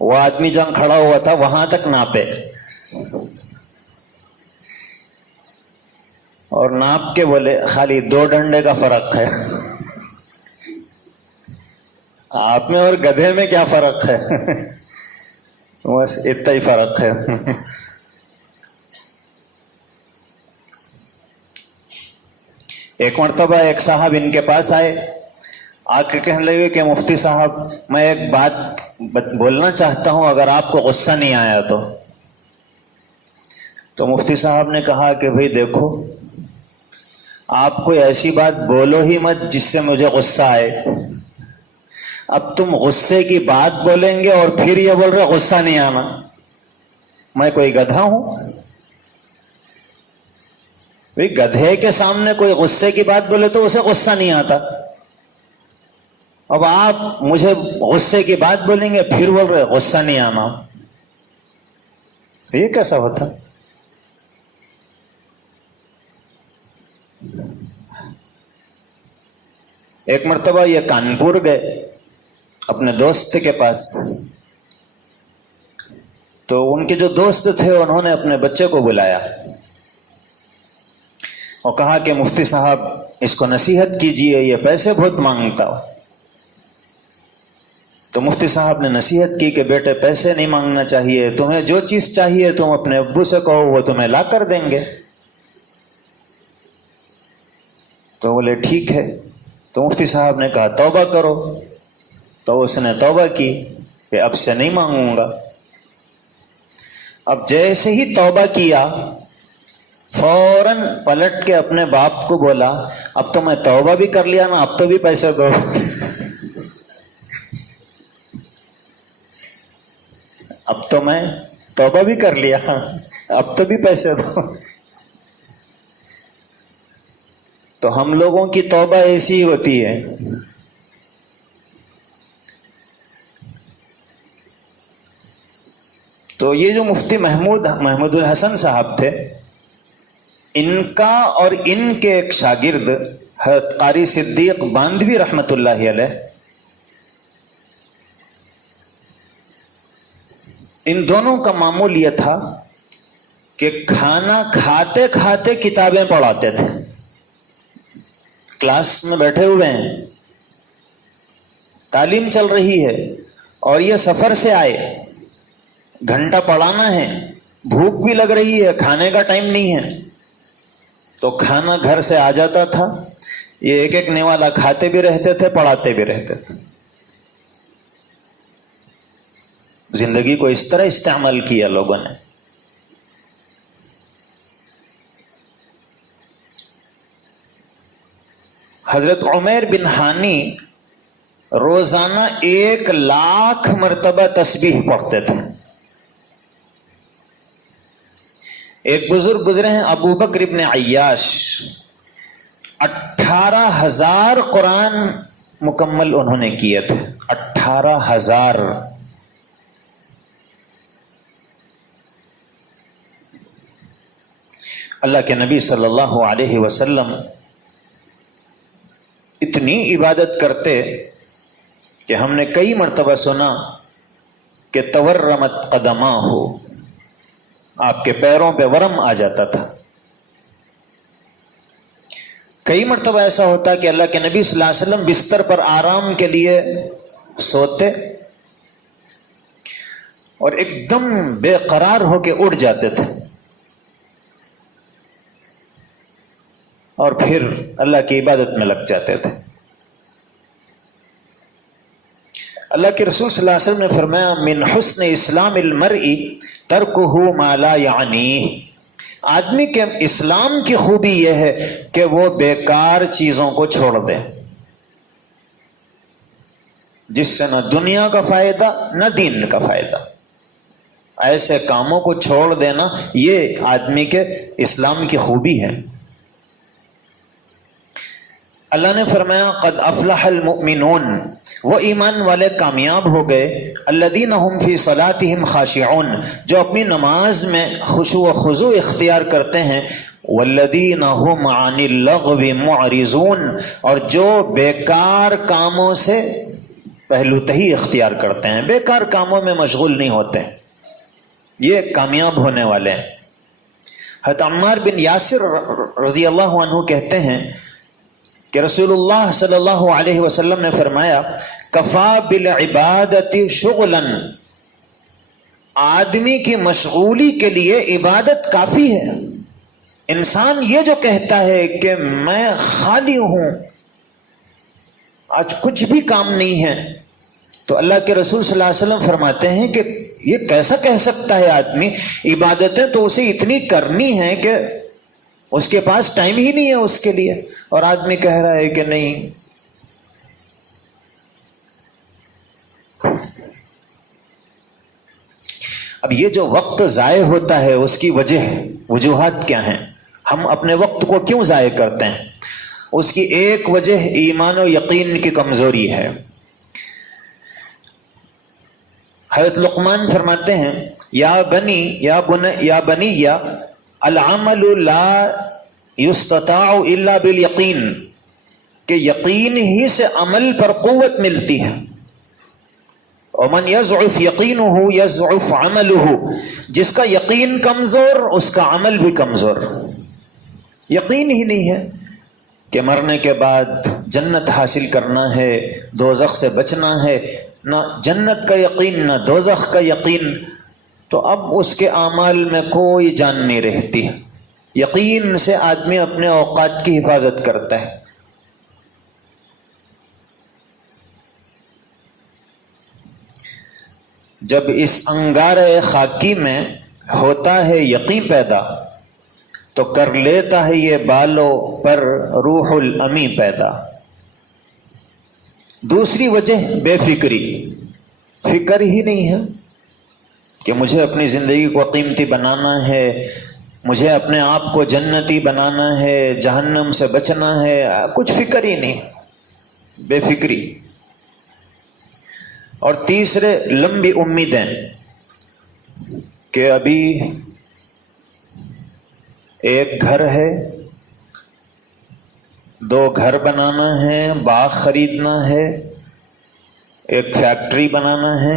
وہ آدمی جہاں کھڑا ہوا تھا وہاں تک ناپے، اور ناپ کے بولے خالی 2 ڈنڈے کا فرق ہے، آپ میں اور گدھے میں کیا فرق ہے؟ بس اتنا ہی فرق ہے۔ ایک مرتبہ ایک صاحب ان کے پاس آئے، آ کے کہنے لگے کہ مفتی صاحب میں ایک بات بولنا چاہتا ہوں، اگر آپ کو غصہ نہیں آیا تو مفتی صاحب نے کہا کہ بھئی دیکھو، آپ کوئی ایسی بات بولو ہی مت جس سے مجھے غصہ آئے۔ اب تم غصے کی بات بولیں گے اور پھر یہ بول رہے غصہ نہیں آنا، میں کوئی گدھا ہوں؟ گدھے کے سامنے کوئی غصے کی بات بولے تو اسے غصہ نہیں آتا، اب آپ مجھے غصے کی بات بولیں گے پھر بول رہے غصہ نہیں آنا، یہ کیسا ہوتا؟ ایک مرتبہ یہ کانپور گئے اپنے دوست کے پاس، تو ان کے جو دوست تھے انہوں نے اپنے بچے کو بلایا اور کہا کہ مفتی صاحب اس کو نصیحت کیجئے، یہ پیسے بہت مانگتا ہو۔ تو مفتی صاحب نے نصیحت کی کہ بیٹے پیسے نہیں مانگنا چاہیے، تمہیں جو چیز چاہیے تم اپنے ابو سے کہو، وہ تمہیں لا کر دیں گے۔ تو بولے ٹھیک ہے۔ تو مفتی صاحب نے کہا توبہ کرو، تو اس نے توبہ کی کہ اب سے نہیں مانگوں گا۔ اب جیسے ہی توبہ کیا فوراً پلٹ کے اپنے باپ کو بولا اب تو میں توبہ بھی کر لیا نا، اب تو بھی پیسے دو۔ اب تو میں توبہ بھی کر لیا، اب تو بھی پیسے دو۔ تو ہم لوگوں کی توبہ ایسی ہی ہوتی ہے۔ تو یہ جو مفتی محمود الحسن صاحب تھے، ان کا اور ان کے ایک شاگرد حضرت قاری صدیق باندھوی رحمت اللہ علیہ، ان دونوں کا معمول یہ تھا کہ کھانا کھاتے کھاتے کتابیں پڑھاتے تھے۔ کلاس میں بیٹھے ہوئے ہیں، تعلیم چل رہی ہے اور یہ سفر سے آئے، گھنٹہ پڑھانا ہے، بھوک بھی لگ رہی ہے، کھانے کا ٹائم نہیں ہے، تو کھانا گھر سے آ جاتا تھا، یہ ایک ایک نوالا کھاتے بھی رہتے تھے، پڑھاتے بھی رہتے تھے۔ زندگی کو اس طرح استعمال کیا لوگوں نے۔ حضرت عمیر بن ہانی روزانہ 1,00,000 مرتبہ تسبیح پڑھتے تھے۔ ایک بزرگ گزرے ہیں ابو بکر ابن عیاش، 18,000 قرآن مکمل انہوں نے کیے تھے، 18,000۔ اللہ کے نبی صلی اللہ علیہ وسلم اتنی عبادت کرتے کہ ہم نے کئی مرتبہ سنا کہ تورمت قدماہ، آپ کے پیروں پہ ورم آ جاتا تھا۔ کئی مرتبہ ایسا ہوتا کہ اللہ کے نبی صلی اللہ علیہ وسلم بستر پر آرام کے لیے سوتے اور ایک دم بے قرار ہو کے اٹھ جاتے تھے اور پھر اللہ کی عبادت میں لگ جاتے تھے۔ اللہ کے رسول صلی اللہ علیہ وسلم نے فرمایا من حسن اسلام المرء ترکہ ما لا یعنیہ، آدمی کے اسلام کی خوبی یہ ہے کہ وہ بیکار چیزوں کو چھوڑ دے، جس سے نہ دنیا کا فائدہ نہ دین کا فائدہ۔ ایسے کاموں کو چھوڑ دینا یہ آدمی کے اسلام کی خوبی ہے۔ اللہ نے فرمایا قد افلح المؤمنون، وہ ایمان والے کامیاب ہو گئے، الذین هم فی صلاتهم خاشعون، جو اپنی نماز میں خشوع و خضوع اختیار کرتے ہیں، والذین هم عن اللغو معرضون، اور جو بیکار کاموں سے پہلو تہی اختیار کرتے ہیں، بیکار کاموں میں مشغول نہیں ہوتے، یہ کامیاب ہونے والے ہیں۔ حضرت عمار بن یاسر رضی اللہ عنہ کہتے ہیں کہ رسول اللہ صلی اللہ علیہ وسلم نے فرمایا کفا بالعبادت شغلا، آدمی کی مشغولی کے لیے عبادت کافی ہے۔ انسان یہ جو کہتا ہے کہ میں خالی ہوں، آج کچھ بھی کام نہیں ہے، تو اللہ کے رسول صلی اللہ علیہ وسلم فرماتے ہیں کہ یہ کیسا کہہ سکتا ہے آدمی، عبادتیں تو اسے اتنی کرنی ہیں کہ اس کے پاس ٹائم ہی نہیں ہے اس کے لیے، اور آدمی کہہ رہا ہے کہ نہیں۔ اب یہ جو وقت ضائع ہوتا ہے اس کی وجوہات کیا ہیں؟ ہم اپنے وقت کو کیوں ضائع کرتے ہیں؟ اس کی ایک وجہ ایمان و یقین کی کمزوری ہے۔ حضرت لقمان فرماتے ہیں یا بنی العمل لا یستطاع الا بالیقین، کہ یقین ہی سے عمل پر قوت ملتی ہے. ومن یضعف یقینہ یضعف عملہ، جس کا یقین کمزور اس کا عمل بھی کمزور. یقین ہی نہیں ہے کہ مرنے کے بعد جنت حاصل کرنا ہے، دوزخ سے بچنا ہے، نہ جنت کا یقین نہ دوزخ کا یقین، تو اب اس کے اعمال میں کوئی جان نہیں رہتی. یقین سے آدمی اپنے اوقات کی حفاظت کرتا ہے. جب اس انگار خاکی میں ہوتا ہے یقین پیدا، تو کر لیتا ہے یہ بالوں پر روح الامی پیدا. دوسری وجہ بے فکری، فکر ہی نہیں ہے کہ مجھے اپنی زندگی کو قیمتی بنانا ہے، مجھے اپنے آپ کو جنتی بنانا ہے، جہنم سے بچنا ہے، کچھ فکر ہی نہیں، بے فکری. اور تیسرے لمبی امیدیں کہ ابھی ایک گھر ہے، 2 گھر بنانا ہے، باغ خریدنا ہے، ایک فیکٹری بنانا ہے،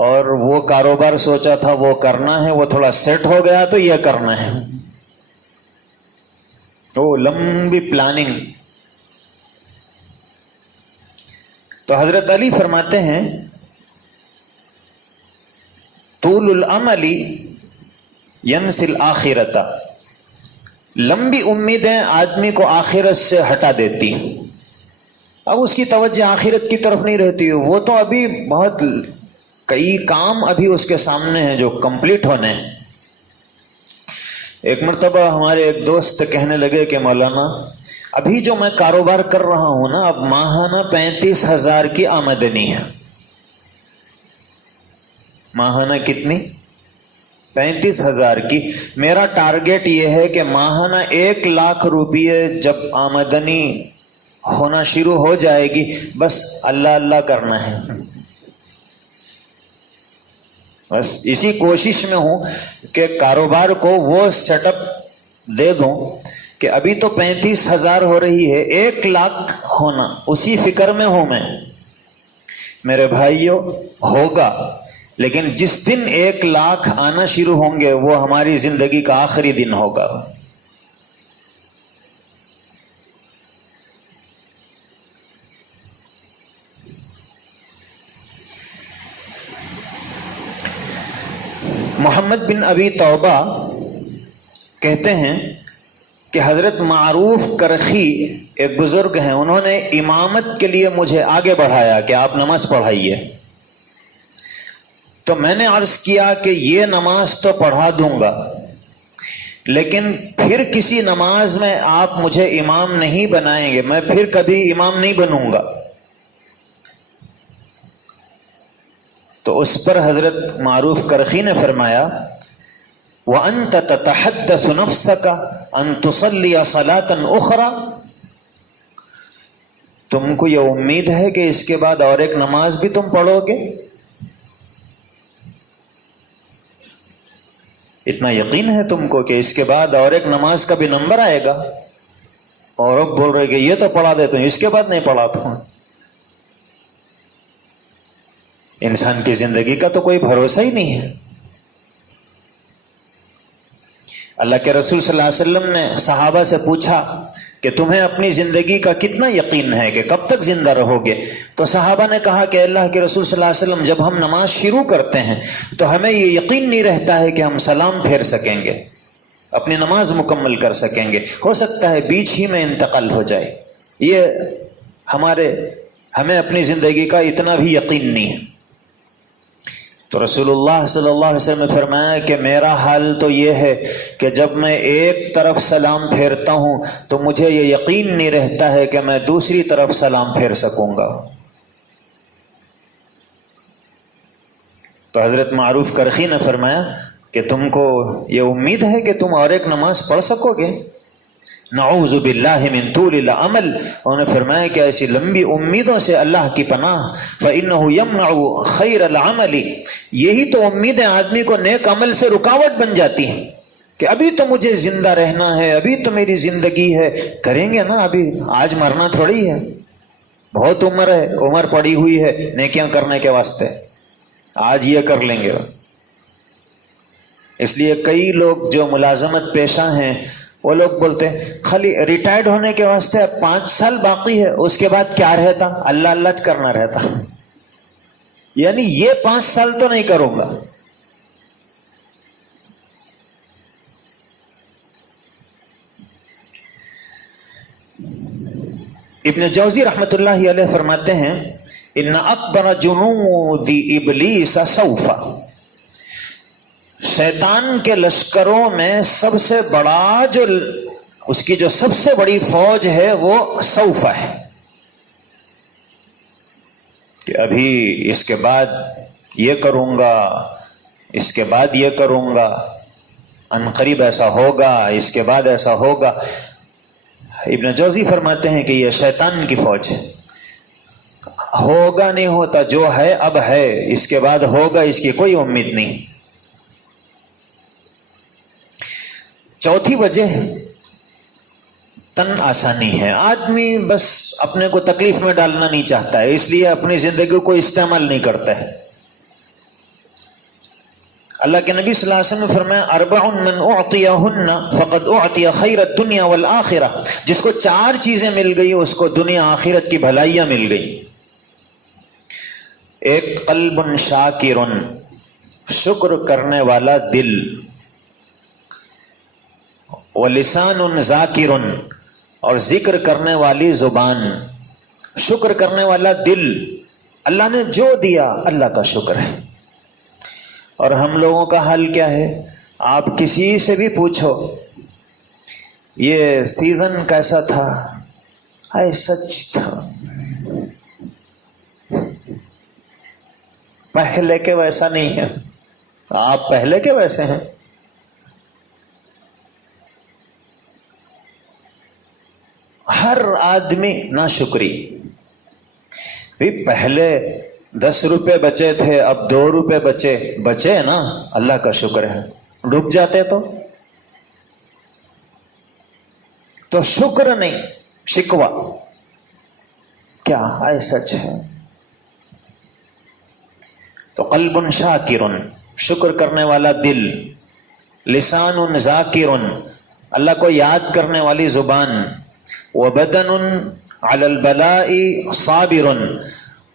اور وہ کاروبار سوچا تھا وہ کرنا ہے، وہ تھوڑا سیٹ ہو گیا تو یہ کرنا ہے. وہ لمبی پلاننگ. تو حضرت علی فرماتے ہیں طول الامل ینسی الآخرۃ، لمبی امیدیں آدمی کو آخرت سے ہٹا دیتی. اب اس کی توجہ آخرت کی طرف نہیں رہتی، وہ تو ابھی بہت کئی کام ابھی اس کے سامنے ہیں جو کمپلیٹ ہونے ہیں. ایک مرتبہ ہمارے ایک دوست کہنے لگے کہ مولانا ابھی جو میں کاروبار کر رہا ہوں نا، اب ماہانہ 35,000 کی آمدنی ہے. ماہانہ کتنی؟ 35,000 کی. میرا ٹارگیٹ یہ ہے کہ ماہانہ 1,00,000 روپیے جب آمدنی ہونا شروع ہو جائے گی، بس اللہ اللہ کرنا ہے. بس اسی کوشش میں ہوں کہ کاروبار کو وہ سیٹ اپ دے دوں کہ ابھی تو 35,000 ہو رہی ہے، 1,00,000 ہونا، اسی فکر میں ہوں میں. میرے بھائیوں ہوگا، لیکن جس دن 1,00,000 آنا شروع ہوں گے وہ ہماری زندگی کا آخری دن ہوگا. محمد بن ابی توبہ کہتے ہیں کہ حضرت معروف کرخی ایک بزرگ ہیں، انہوں نے امامت کے لیے مجھے آگے بڑھایا کہ آپ نماز پڑھائیے. تو میں نے عرض کیا کہ یہ نماز تو پڑھا دوں گا، لیکن پھر کسی نماز میں آپ مجھے امام نہیں بنائیں گے، میں پھر کبھی امام نہیں بنوں گا. تو اس پر حضرت معروف کرخی نے فرمایا وَأَنْتَ تَتَحَدَّثُ نَفْسَكَ أَن تُصَلِّيَ صَلَاةً أُخْرَى، تم کو یہ امید ہے کہ اس کے بعد اور ایک نماز بھی تم پڑھو گے؟ اتنا یقین ہے تم کو کہ اس کے بعد اور ایک نماز کا بھی نمبر آئے گا، اور اب بول رہے کہ یہ تو پڑھا دیتا ہوں، اس کے بعد نہیں پڑھاتا ہوں. انسان کی زندگی کا تو کوئی بھروسہ ہی نہیں ہے. اللہ کے رسول صلی اللہ علیہ وسلم نے صحابہ سے پوچھا کہ تمہیں اپنی زندگی کا کتنا یقین ہے کہ کب تک زندہ رہو گے؟ تو صحابہ نے کہا کہ اللہ کے رسول صلی اللہ علیہ وسلم جب ہم نماز شروع کرتے ہیں تو ہمیں یہ یقین نہیں رہتا ہے کہ ہم سلام پھیر سکیں گے، اپنی نماز مکمل کر سکیں گے، ہو سکتا ہے بیچ ہی میں انتقال ہو جائے. یہ ہمیں اپنی زندگی کا اتنا بھی یقین نہیں ہے. تو رسول اللہ صلی اللہ علیہ وسلم نے فرمایا کہ میرا حال تو یہ ہے کہ جب میں ایک طرف سلام پھیرتا ہوں تو مجھے یہ یقین نہیں رہتا ہے کہ میں دوسری طرف سلام پھیر سکوں گا. تو حضرت معروف کرخی نے فرمایا کہ تم کو یہ امید ہے کہ تم اور ایک نماز پڑھ سکو گے؟ نعوذ باللہ من طول العمل، انہوں نے فرمایا کہ ایسی لمبی امیدوں سے اللہ کی پناہ، فإنہ یمنع خیر العمل، یہی تو امیدیں آدمی کو نیک عمل سے رکاوٹ بن جاتی ہیں کہ ابھی تو مجھے زندہ رہنا ہے، ابھی تو میری زندگی ہے، کریں گے نا، ابھی آج مرنا تھوڑی ہے، بہت عمر ہے، عمر پڑی ہوئی ہے نیکیاں کرنے کے واسطے، آج یہ کر لیں گے۔ اس لیے کئی لوگ جو ملازمت پیشہ ہیں وہ لوگ بولتے ہیں خالی ریٹائرڈ ہونے کے واسطے اب 5 سال باقی ہے، اس کے بعد کیا رہتا، اللہ اللہ کرنا رہتا، یعنی یہ 5 سال تو نہیں کروں گا۔ ابن جوزی رحمت اللہ علیہ فرماتے ہیں ان اکبر جنود ابلیس سوف، شیطان کے لشکروں میں سب سے بڑا جو اس کی جو سب سے بڑی فوج ہے وہ سوف ہے، کہ ابھی اس کے بعد یہ کروں گا، اس کے بعد یہ کروں گا، ان قریب ایسا ہوگا، اس کے بعد ایسا ہوگا۔ ابن جوزی فرماتے ہیں کہ یہ شیطان کی فوج ہے، ہوگا نہیں ہوتا، جو ہے اب ہے، اس کے بعد ہوگا اس کی کوئی امید نہیں۔ چوتھی وجہ تن آسانی ہے، آدمی بس اپنے کو تکلیف میں ڈالنا نہیں چاہتا ہے، اس لیے اپنی زندگی کو استعمال نہیں کرتا ہے۔ اللہ کے نبی صلی اللہ علیہ وسلم نے فرمایا اربع من اعطیہن فقد اعطی خیر الدنیا والآخرہ، جس کو 4 چیزیں مل گئی اس کو دنیا آخرت کی بھلائیاں مل گئی۔ ایک قلب شاکر، شکر کرنے والا دل، ولسان ذاکر، اور ذکر کرنے والی زبان۔ شکر کرنے والا دل، اللہ نے جو دیا اللہ کا شکر ہے۔ اور ہم لوگوں کا حال کیا ہے، آپ کسی سے بھی پوچھو یہ سیزن کیسا تھا، ہائے سچ تھا، پہلے کے ویسا نہیں ہے، آپ پہلے کے ویسے ہیں۔ ہر آدمی ناشکری، بھی پہلے 10 روپے بچے تھے اب 2 روپے بچے نا، اللہ کا شکر ہے، ڈوب جاتے تو شکر نہیں، شکوہ، کیا ہے سچ ہے۔ تو قلب شاکر، شکر کرنے والا دل، لسان ذاکر، اللہ کو یاد کرنے والی زبان، وبدن علی البلاء صابر،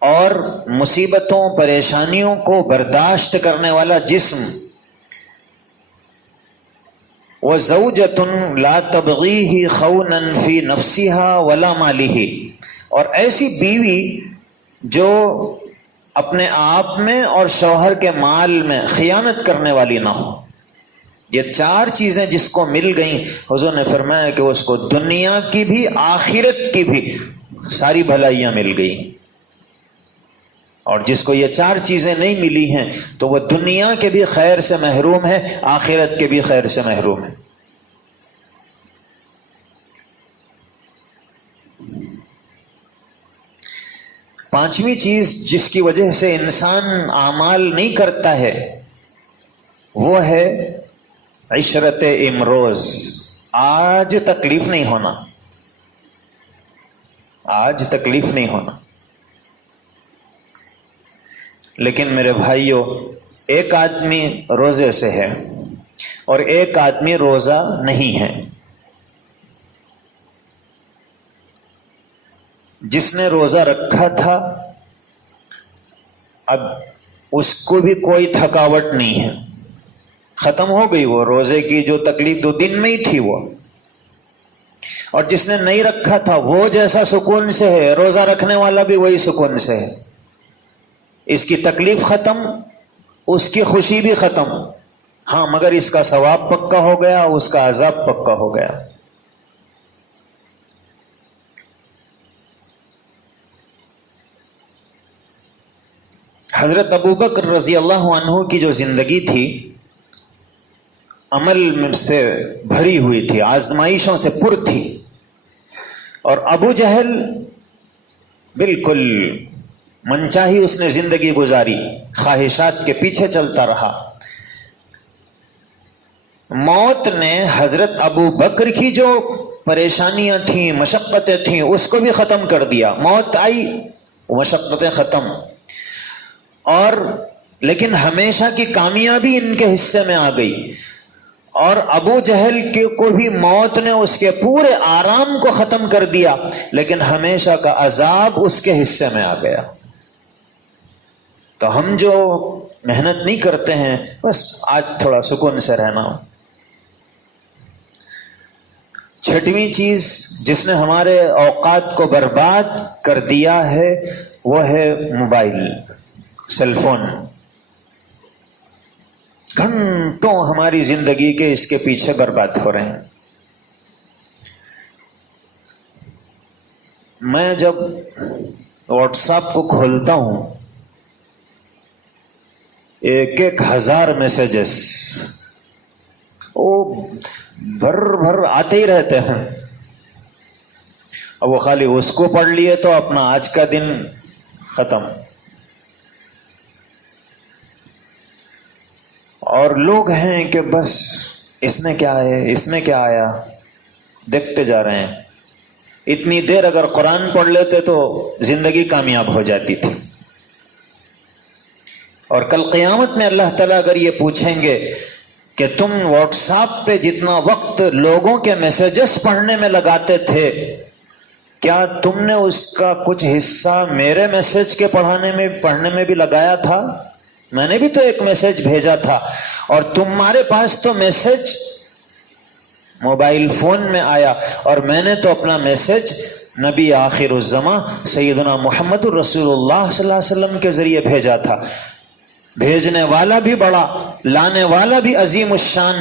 اور مصیبتوں پریشانیوں کو برداشت کرنے والا جسم، وزوجة لا تبغیہ خونا فی نفسها ولا مالہ، اور ایسی بیوی جو اپنے آپ میں اور شوہر کے مال میں خیانت کرنے والی نہ ہو۔ یہ 4 چیزیں جس کو مل گئیں، حضور نے فرمایا کہ اس کو دنیا کی بھی آخرت کی بھی ساری بھلائیاں مل گئی، اور جس کو یہ 4 چیزیں نہیں ملی ہیں تو وہ دنیا کے بھی خیر سے محروم ہے، آخرت کے بھی خیر سے محروم ہے۔ پانچویں چیز جس کی وجہ سے انسان اعمال نہیں کرتا ہے وہ ہے عشرت امروز، آج تکلیف نہیں ہونا، آج تکلیف نہیں ہونا۔ لیکن میرے بھائیوں، ایک آدمی روزے سے ہے اور ایک آدمی روزہ نہیں ہے۔ جس نے روزہ رکھا تھا اب اس کو بھی کوئی تھکاوٹ نہیں ہے، ختم ہو گئی وہ روزے کی جو تکلیف 2 دن میں ہی تھی وہ، اور جس نے نہیں رکھا تھا وہ جیسا سکون سے ہے، روزہ رکھنے والا بھی وہی سکون سے ہے، اس کی تکلیف ختم، اس کی خوشی بھی ختم، ہاں مگر اس کا ثواب پکا ہو گیا، اس کا عذاب پکا ہو گیا۔ حضرت ابوبکر رضی اللہ عنہ کی جو زندگی تھی، عمل سے بھری ہوئی تھی، آزمائشوں سے پر تھی، اور ابو جہل بالکل منچاہی اس نے زندگی گزاری، خواہشات کے پیچھے چلتا رہا۔ موت نے حضرت ابو بکر کی جو پریشانیاں تھیں، مشقتیں تھیں، اس کو بھی ختم کر دیا۔ موت آئی، مشقتیں ختم، اور لیکن ہمیشہ کی کامیابی ان کے حصے میں آ گئی، اور ابو جہل کو بھی موت نے اس کے پورے آرام کو ختم کر دیا، لیکن ہمیشہ کا عذاب اس کے حصے میں آ گیا۔ تو ہم جو محنت نہیں کرتے ہیں، بس آج تھوڑا سکون سے رہنا ہو۔ چھٹویں چیز جس نے ہمارے اوقات کو برباد کر دیا ہے وہ ہے موبائل، سیل فون۔ گھنٹوں ہماری زندگی کے اس کے پیچھے برباد ہو رہے ہیں۔ میں جب واٹس ایپ کو کھولتا ہوں، 1,000 میسیجز وہ بھر آتے ہی رہتے ہیں، اب وہ خالی اس کو پڑھ لیے تو اپنا آج کا دن ختم۔ اور لوگ ہیں کہ بس اس میں کیا ہے، اس میں کیا آیا، دیکھتے جا رہے ہیں۔ اتنی دیر اگر قرآن پڑھ لیتے تو زندگی کامیاب ہو جاتی تھی۔ اور کل قیامت میں اللہ تعالیٰ اگر یہ پوچھیں گے کہ تم واٹس ایپ پہ جتنا وقت لوگوں کے میسیجز پڑھنے میں لگاتے تھے، کیا تم نے اس کا کچھ حصہ میرے میسج کے پڑھنے میں بھی لگایا تھا؟ میں نے بھی تو ایک میسج بھیجا تھا، اور تمہارے پاس تو میسج موبائل فون میں آیا، اور میں نے تو اپنا میسج نبی آخر الزماں سیدنا محمد الرسول اللہ صلی اللہ علیہ وسلم کے ذریعے بھیجا تھا۔ بھیجنے والا بھی بڑا، لانے والا بھی عظیم الشان،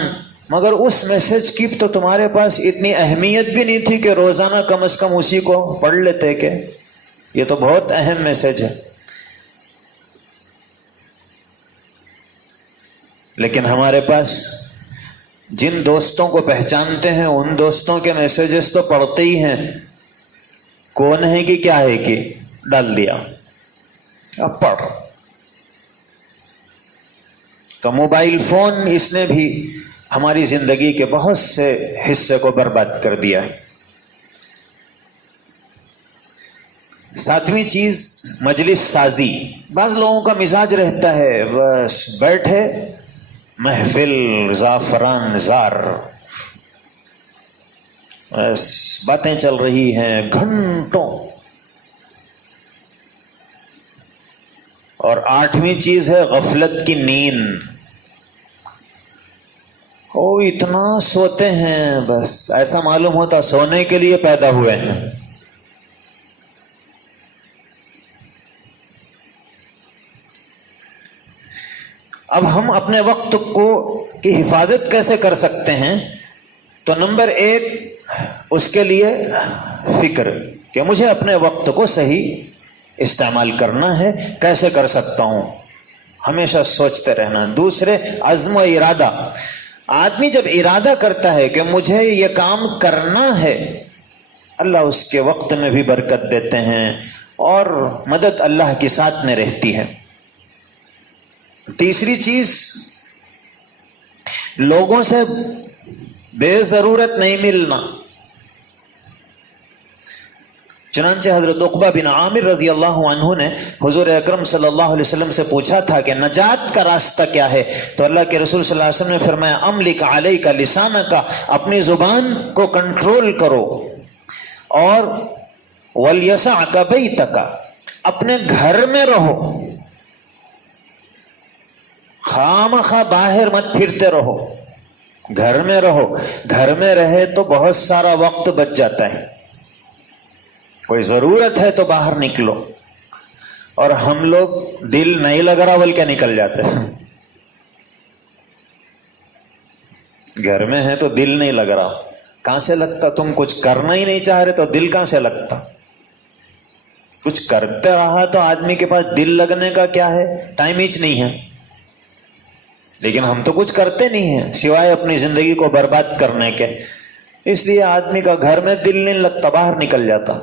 مگر اس میسج کی تو تمہارے پاس اتنی اہمیت بھی نہیں تھی کہ روزانہ کم از کم اسی کو پڑھ لیتے کہ یہ تو بہت اہم میسج ہے۔ لیکن ہمارے پاس جن دوستوں کو پہچانتے ہیں ان دوستوں کے میسیجز تو پڑھتے ہی ہیں، کون ہے کہ کیا ہے کہ ڈال دیا، اب پڑھ۔ تو موبائل فون اس نے بھی ہماری زندگی کے بہت سے حصے کو برباد کر دیا ہے۔ ساتویں چیز مجلس سازی۔ بعض لوگوں کا مزاج رہتا ہے بس بیٹھے محفل زعفران زار، بس باتیں چل رہی ہیں گھنٹوں۔ اور آٹھویں چیز ہے غفلت کی نیند۔ اتنا سوتے ہیں، بس ایسا معلوم ہوتا سونے کے لیے پیدا ہوئے ہیں۔ اب ہم اپنے وقت کی حفاظت کیسے کر سکتے ہیں؟ تو نمبر 1 اس کے لیے فکر کہ مجھے اپنے وقت کو صحیح استعمال کرنا ہے، کیسے کر سکتا ہوں، ہمیشہ سوچتے رہنا۔ دوسرے عزم و ارادہ۔ آدمی جب ارادہ کرتا ہے کہ مجھے یہ کام کرنا ہے، اللہ اس کے وقت میں بھی برکت دیتے ہیں اور مدد اللہ کے ساتھ میں رہتی ہے۔ تیسری چیز، لوگوں سے بے ضرورت نہیں ملنا۔ چنانچہ حضرت عقبہ بن عامر رضی اللہ عنہ نے حضور اکرم صلی اللہ علیہ وسلم سے پوچھا تھا کہ نجات کا راستہ کیا ہے؟ تو اللہ کے رسول صلی اللہ علیہ وسلم نے فرمایا املک علیک لسانک، اپنی زبان کو کنٹرول کرو، اور ولیسعک بیتک، اپنے گھر میں رہو، خامخواہ باہر مت پھرتے رہو، گھر میں رہو۔ گھر میں رہے تو بہت سارا وقت بچ جاتا ہے، کوئی ضرورت ہے تو باہر نکلو، اور ہم لوگ دل نہیں لگ رہا بول کے نکل جاتے ہیں۔ گھر میں ہے تو دل نہیں لگ رہا، کہاں سے لگتا؟ تم کچھ کرنا ہی نہیں چاہ رہے تو دل کہاں سے لگتا؟ کچھ کرتے رہا تو آدمی کے پاس دل لگنے کا کیا ہے، ٹائم ہی نہیں ہے۔ لیکن ہم تو کچھ کرتے نہیں ہیں سوائے اپنی زندگی کو برباد کرنے کے. اس لیے آدمی کا گھر میں دل نہیں لگتا، باہر نکل جاتا.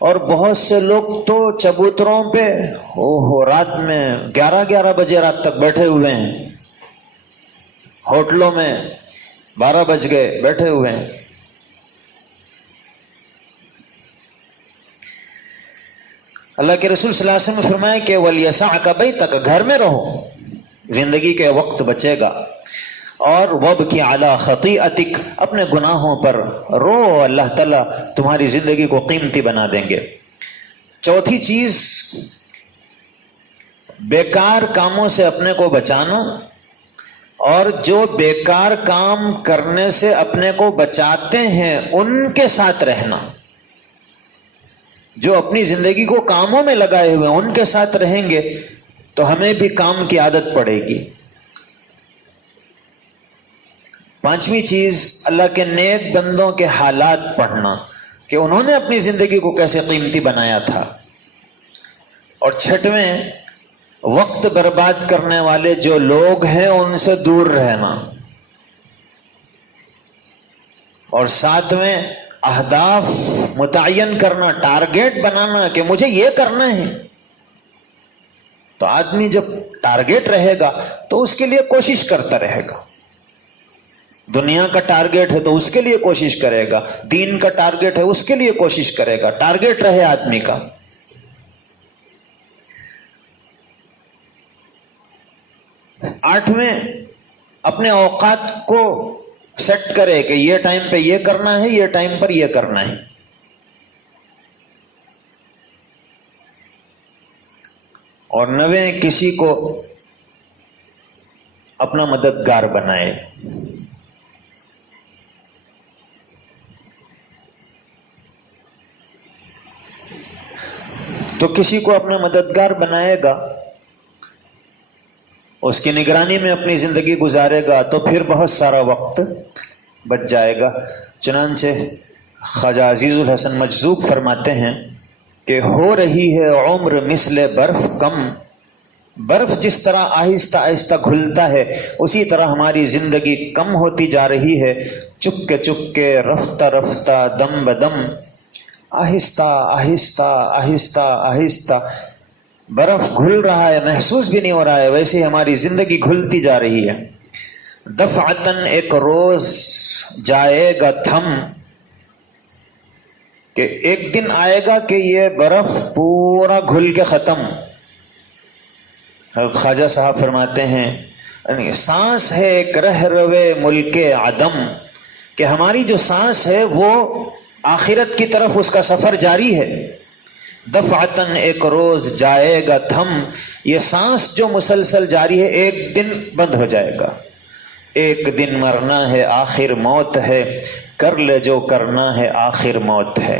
اور بہت سے لوگ تو چبوتروں پہ رات میں 11 بجے رات تک بیٹھے ہوئے ہیں، ہوٹلوں میں 12 بج گئے بیٹھے ہوئے ہیں. اللہ کے رسول صلی اللہ علیہ وسلم نے فرمایا کہ وَلْيَسَعْكَ بَيْتَكَ، گھر میں رہو، زندگی کے وقت بچے گا. اور وَابْكِ عَلَى خَطِيئَتِكَ، اپنے گناہوں پر رو، اللہ تعالیٰ تمہاری زندگی کو قیمتی بنا دیں گے. چوتھی چیز، بیکار کاموں سے اپنے کو بچانا، اور جو بیکار کام کرنے سے اپنے کو بچاتے ہیں ان کے ساتھ رہنا. جو اپنی زندگی کو کاموں میں لگائے ہوئے ان کے ساتھ رہیں گے تو ہمیں بھی کام کی عادت پڑے گی. پانچویں چیز، اللہ کے نیک بندوں کے حالات پڑھنا کہ انہوں نے اپنی زندگی کو کیسے قیمتی بنایا تھا. اور چھٹویں، وقت برباد کرنے والے جو لوگ ہیں ان سے دور رہنا. اور ساتویں، اہداف متعین کرنا، ٹارگیٹ بنانا کہ مجھے یہ کرنا ہے. تو آدمی جب ٹارگیٹ رہے گا تو اس کے لیے کوشش کرتا رہے گا. دنیا کا ٹارگیٹ ہے تو اس کے لیے کوشش کرے گا، دین کا ٹارگیٹ ہے اس کے لیے کوشش کرے گا. ٹارگیٹ رہے آدمی کا. آٹھویں، اپنے اوقات کو سیٹ کرے کہ یہ ٹائم پہ یہ کرنا ہے، یہ ٹائم پر یہ کرنا ہے. اور نویں، کسی کو اپنا مددگار بنائے. تو کسی کو اپنا مددگار بنائے گا، اس کی نگرانی میں اپنی زندگی گزارے گا تو پھر بہت سارا وقت بچ جائے گا. چنانچہ خواجہ عزیز الحسن مجذوب فرماتے ہیں کہ ہو رہی ہے عمر مثل برف کم، برف جس طرح آہستہ آہستہ گھلتا ہے اسی طرح ہماری زندگی کم ہوتی جا رہی ہے. چپ کے رفتہ رفتہ دم بدم، آہستہ آہستہ آہستہ آہستہ برف گھل رہا ہے، محسوس بھی نہیں ہو رہا ہے، ویسے ہماری زندگی گھلتی جا رہی ہے. دفعتاً، ایک روز جائے گا تھم، کہ ایک دن آئے گا کہ یہ برف پورا گھل کے ختم. خواجہ صاحب فرماتے ہیں سانس ہے ایک رہ روے ملک عدم، کہ ہماری جو سانس ہے وہ آخرت کی طرف اس کا سفر جاری ہے. دفعتاً، ایک روز جائے گا تھم، یہ سانس جو مسلسل جاری ہے ایک دن بند ہو جائے گا. ایک دن مرنا ہے آخر موت ہے، کر لے جو کرنا ہے آخر موت ہے.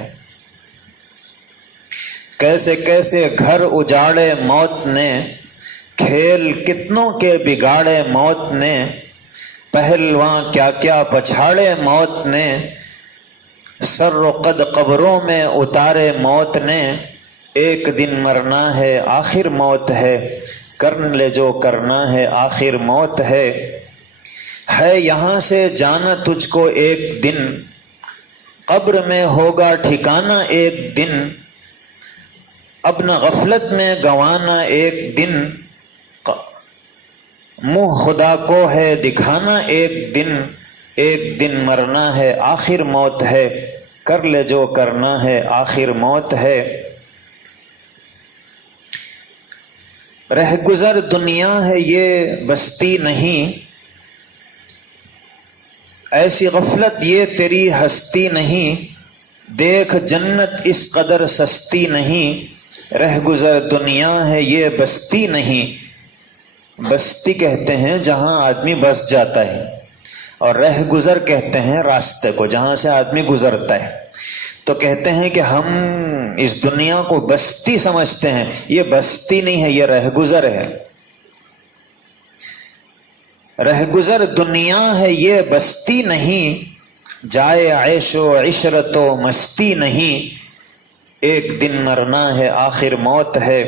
کیسے کیسے گھر اجاڑے موت نے، کھیل کتنوں کے بگاڑے موت نے، پہلواں کیا کیا پچھاڑے موت نے، سر و قد قبروں میں اتارے موت نے. ایک دن مرنا ہے آخر موت ہے، کر لے جو کرنا ہے آخر موت ہے. ہے یہاں سے جانا تجھ کو ایک دن، قبر میں ہوگا ٹھکانہ ایک دن. اب نہ غفلت میں گنوانا ایک دن، منہ خدا کو ہے دکھانا ایک دن. ایک دن مرنا ہے آخر موت ہے، کر لے جو کرنا ہے آخر موت ہے. رہ گزر دنیا ہے یہ بستی نہیں، ایسی غفلت یہ تیری ہستی نہیں. دیکھ جنت اس قدر سستی نہیں، رہ گزر دنیا ہے یہ بستی نہیں. بستی کہتے ہیں جہاں آدمی بس جاتا ہے، اور رہ گزر کہتے ہیں راستے کو جہاں سے آدمی گزرتا ہے. تو کہتے ہیں کہ ہم اس دنیا کو بستی سمجھتے ہیں، یہ بستی نہیں ہے، یہ رہ گزر ہے. رہ گزر دنیا ہے یہ بستی نہیں، جائے عیش و عشرت و مستی نہیں. ایک دن مرنا ہے آخر موت ہے،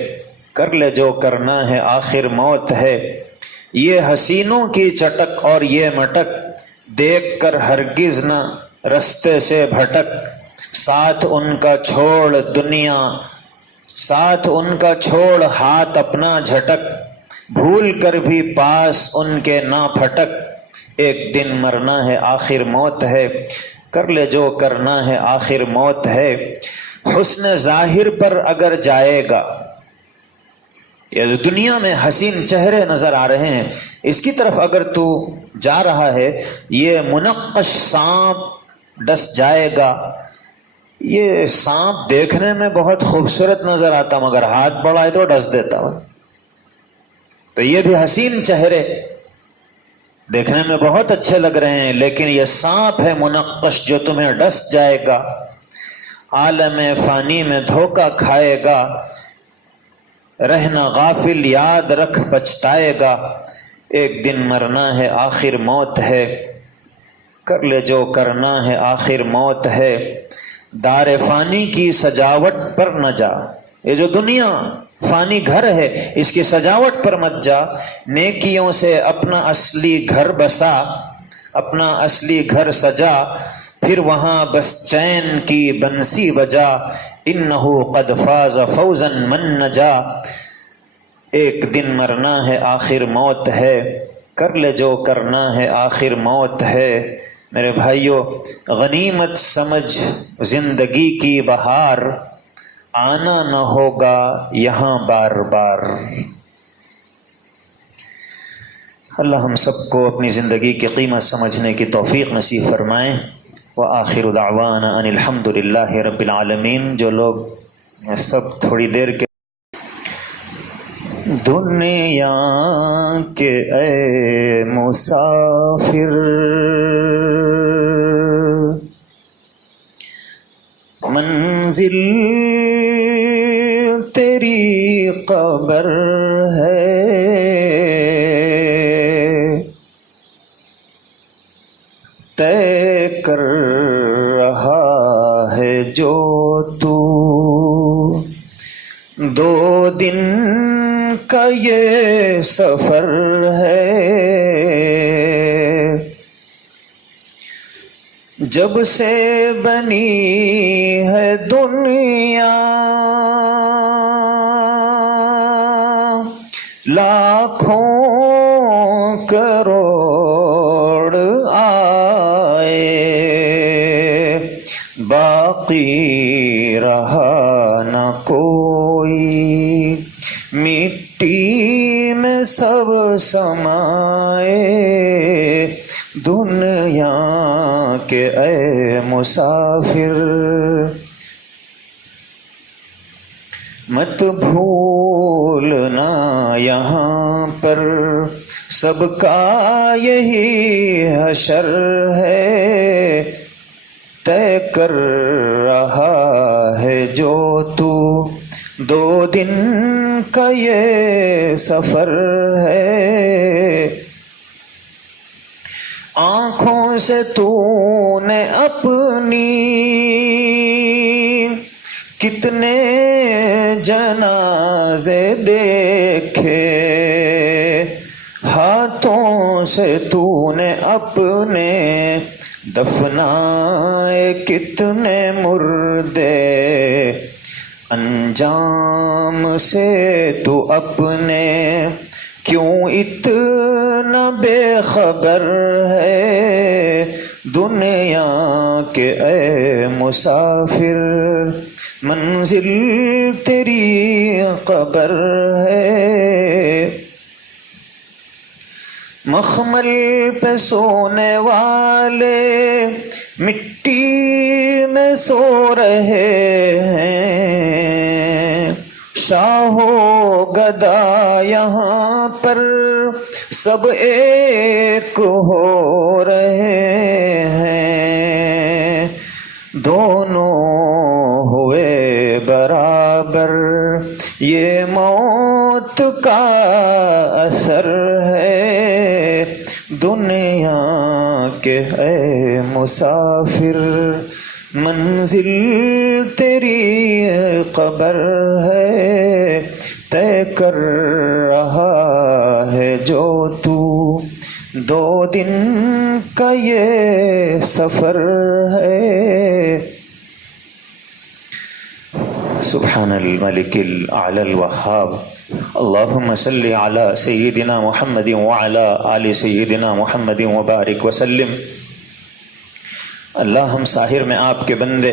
کر لے جو کرنا ہے آخر موت ہے۔ یہ حسینوں کی چٹک اور یہ مٹک، دیکھ کر ہرگز نہ رستے سے بھٹک۔ ساتھ ان کا چھوڑ دنیا، ساتھ ان کا چھوڑ ہاتھ اپنا جھٹک، بھول کر بھی پاس ان کے نہ پھٹک۔ ایک دن مرنا ہے آخر موت ہے، کر لے جو کرنا ہے آخر موت ہے۔ حسن ظاہر پر اگر جائے گا، یہ دنیا میں حسین چہرے نظر آ رہے ہیں، اس کی طرف اگر تو جا رہا ہے، یہ منقش سانپ ڈس جائے گا۔ یہ سانپ دیکھنے میں بہت خوبصورت نظر آتا مگر ہاتھ بڑھائے تو ڈس دیتا۔ تو یہ بھی حسین چہرے دیکھنے میں بہت اچھے لگ رہے ہیں، لیکن یہ سانپ ہے منقش جو تمہیں ڈس جائے گا، عالم فانی میں دھوکہ کھائے گا۔ رہنا غافل یاد رکھ پچھتائے گا، ایک دن مرنا ہے آخر موت ہے، کر لے جو کرنا ہے آخر موت ہے۔ دار فانی کی سجاوٹ پر نہ جا، یہ جو دنیا فانی گھر ہے اس کی سجاوٹ پر مت جا، نیکیوں سے اپنا اصلی گھر بسا، اپنا اصلی گھر سجا، پھر وہاں بس چین کی بنسی بجا، انہ قد فاز فوزا من نجا۔ ایک دن مرنا ہے آخر موت ہے، کر لے جو کرنا ہے آخر موت ہے۔ میرے بھائیوں، غنیمت سمجھ زندگی کی بہار، آنا نہ ہوگا یہاں بار بار۔ اللہ ہم سب کو اپنی زندگی کی قیمت سمجھنے کی توفیق نصیب فرمائیں۔ وآخر دعوانا ان الحمد للہ رب العالمین۔ جو لوگ سب تھوڑی دیر کے دنیا کے اے مسافر، منزل تیری قبر ہے، طے کر رہا ہے جو تو، 2 دن کا یہ سفر ہے، جب سے بنی ہے دنیا لاکھوں کروڑ آئے، باقی رہا نہ کوئی، مٹی میں سب سمائے، دنیا کے اے مسافر۔ مت بھولنا یہاں پر سب کا یہی حشر ہے، طے کر رہا ہے جو تو، 2 دن کا یہ سفر ہے۔ آنکھوں سے تو نے اپنی کتنے جنازے دیکھے، ہاتھوں سے تو نے اپنے دفنائے کتنے مردے، انجام سے تو اپنے کیوں اتنا بے خبر ہے، دنیا کے اے مسافر، منزل تیری قبر ہے۔ مخمل پہ سونے والے مٹی میں سو رہے ہیں، شاہ و گدا یہاں پر سب ایک ہو رہے ہیں، دونوں ہوئے برابر، یہ موت کا اثر ہے، دنیا کے اے مسافر، منزل تیری قبر ہے، طے کر رہا ہے جو تو، 2 دن کا یہ سفر ہے۔ سبحان الملک الاعلی الوہاب۔ اللہم صلی علی سیدنا محمد وعلی آل سیدنا محمد وبارک وسلم۔ اللہ ہم ظاہر میں آپ کے بندے،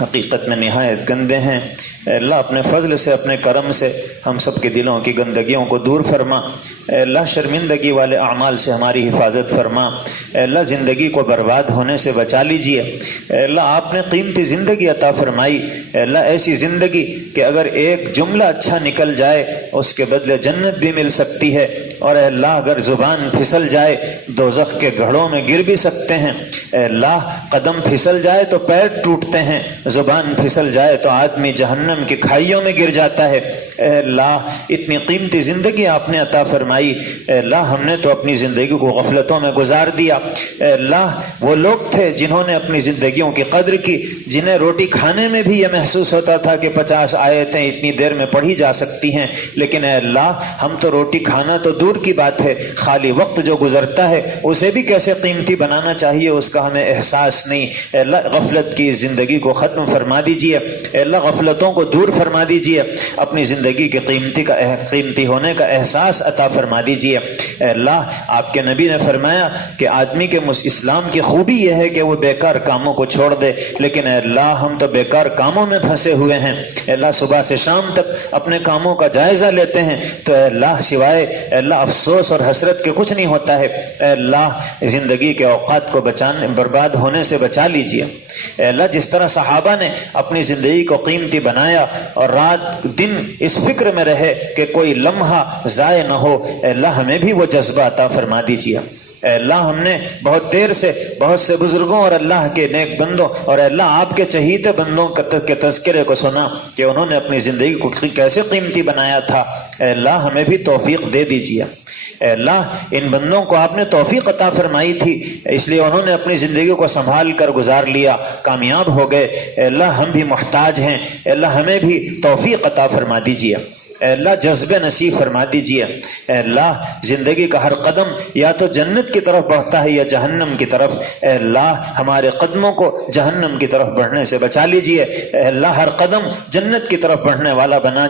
حقیقت میں نہایت گندے ہیں۔ اے اللہ اپنے فضل سے، اپنے کرم سے ہم سب کے دلوں کی گندگیوں کو دور فرما۔ اے اللہ شرمندگی والے اعمال سے ہماری حفاظت فرما۔ اے اللہ زندگی کو برباد ہونے سے بچا لیجئے۔ اے اللہ آپ نے قیمتی زندگی عطا فرمائی۔ اے اللہ ایسی زندگی کہ اگر ایک جملہ اچھا نکل جائے اس کے بدلے جنت بھی مل سکتی ہے، اور اے اللہ اگر زبان پھسل جائے دوزخ کے گھڑوں میں گر بھی سکتے ہیں۔ اے اللہ قدم پھسل جائے تو پیر ٹوٹتے ہیں، زبان پھسل جائے تو آدمی جہنم کی کھائیوں میں گر جاتا ہے۔ اے اللہ اتنی قیمتی زندگی آپ نے عطا فرمائی۔ اے اللہ ہم نے تو اپنی زندگی کو غفلتوں میں گزار دیا۔ اے اللہ وہ لوگ تھے جنہوں نے اپنی زندگیوں کی قدر کی، جنہیں روٹی کھانے میں بھی یہ محسوس ہوتا تھا کہ 50 آیتیں اتنی دیر میں پڑھی جا سکتی ہیں، لیکن اے اللہ ہم تو روٹی کھانا تو دور کی بات ہے، خالی وقت جو گزرتا ہے اسے بھی کیسے قیمتی بنانا چاہیے اس کا ہمیں احساس نہیں۔ اے اللہ غفلت کی زندگی کو ختم فرما دیجئے۔ اے اللہ غفلتوں کو دور فرما دیجئے، اپنی زندگی کے قیمتی ہونے کا احساس عطا فرما دیجئے۔ اے اللہ آپ کے نبی نے فرمایا کہ آدمی کے اسلام کی خوبی یہ ہے کہ وہ بیکار کاموں کو چھوڑ دے، لیکن اے اللہ ہم تو بیکار کاموں میں پھنسے ہوئے ہیں۔ اے اللہ صبح سے شام تک اپنے کاموں کا جائزہ لیتے ہیں تو اے اللہ سوائے اے اللہ افسوس اور حسرت کے کچھ نہیں ہوتا ہے۔ اے اللہ زندگی کے اوقات کو برباد ہونے سے بچا لیجئے۔ اے اللہ جس طرح صحابہ نے اپنی زندگی کو قیمتی بنایا اور رات دن اس فکر میں رہے کہ کوئی لمحہ ضائع نہ ہو، اے اللہ ہمیں بھی وہ جذبہ عطا فرما دیجئے۔ اے اللہ ہم نے بہت دیر سے بہت سے بزرگوں اور اللہ کے نیک بندوں اور اے اللہ آپ کے چہیتے بندوں کے تذکرے کو سنا کہ انہوں نے اپنی زندگی کو کیسے قیمتی بنایا تھا۔ اے اللہ ہمیں بھی توفیق دے دیجئے۔ اے اللہ ان بندوں کو آپ نے توفیق عطا فرمائی تھی، اس لیے انہوں نے اپنی زندگی کو سنبھال کر گزار لیا، کامیاب ہو گئے۔ اے اللہ ہم بھی محتاج ہیں، اے اللہ ہمیں بھی توفیق عطا فرما دیجئے۔ اے اللہ جذبہ نصیب فرما دیجئے۔ اے اللہ زندگی کا ہر قدم یا تو جنت کی طرف بڑھتا ہے یا جہنم کی طرف، اے اللہ ہمارے قدموں کو جہنم کی طرف بڑھنے سے بچا لیجئے۔ اے اللہ ہر قدم جنت کی طرف بڑھنے والا بنا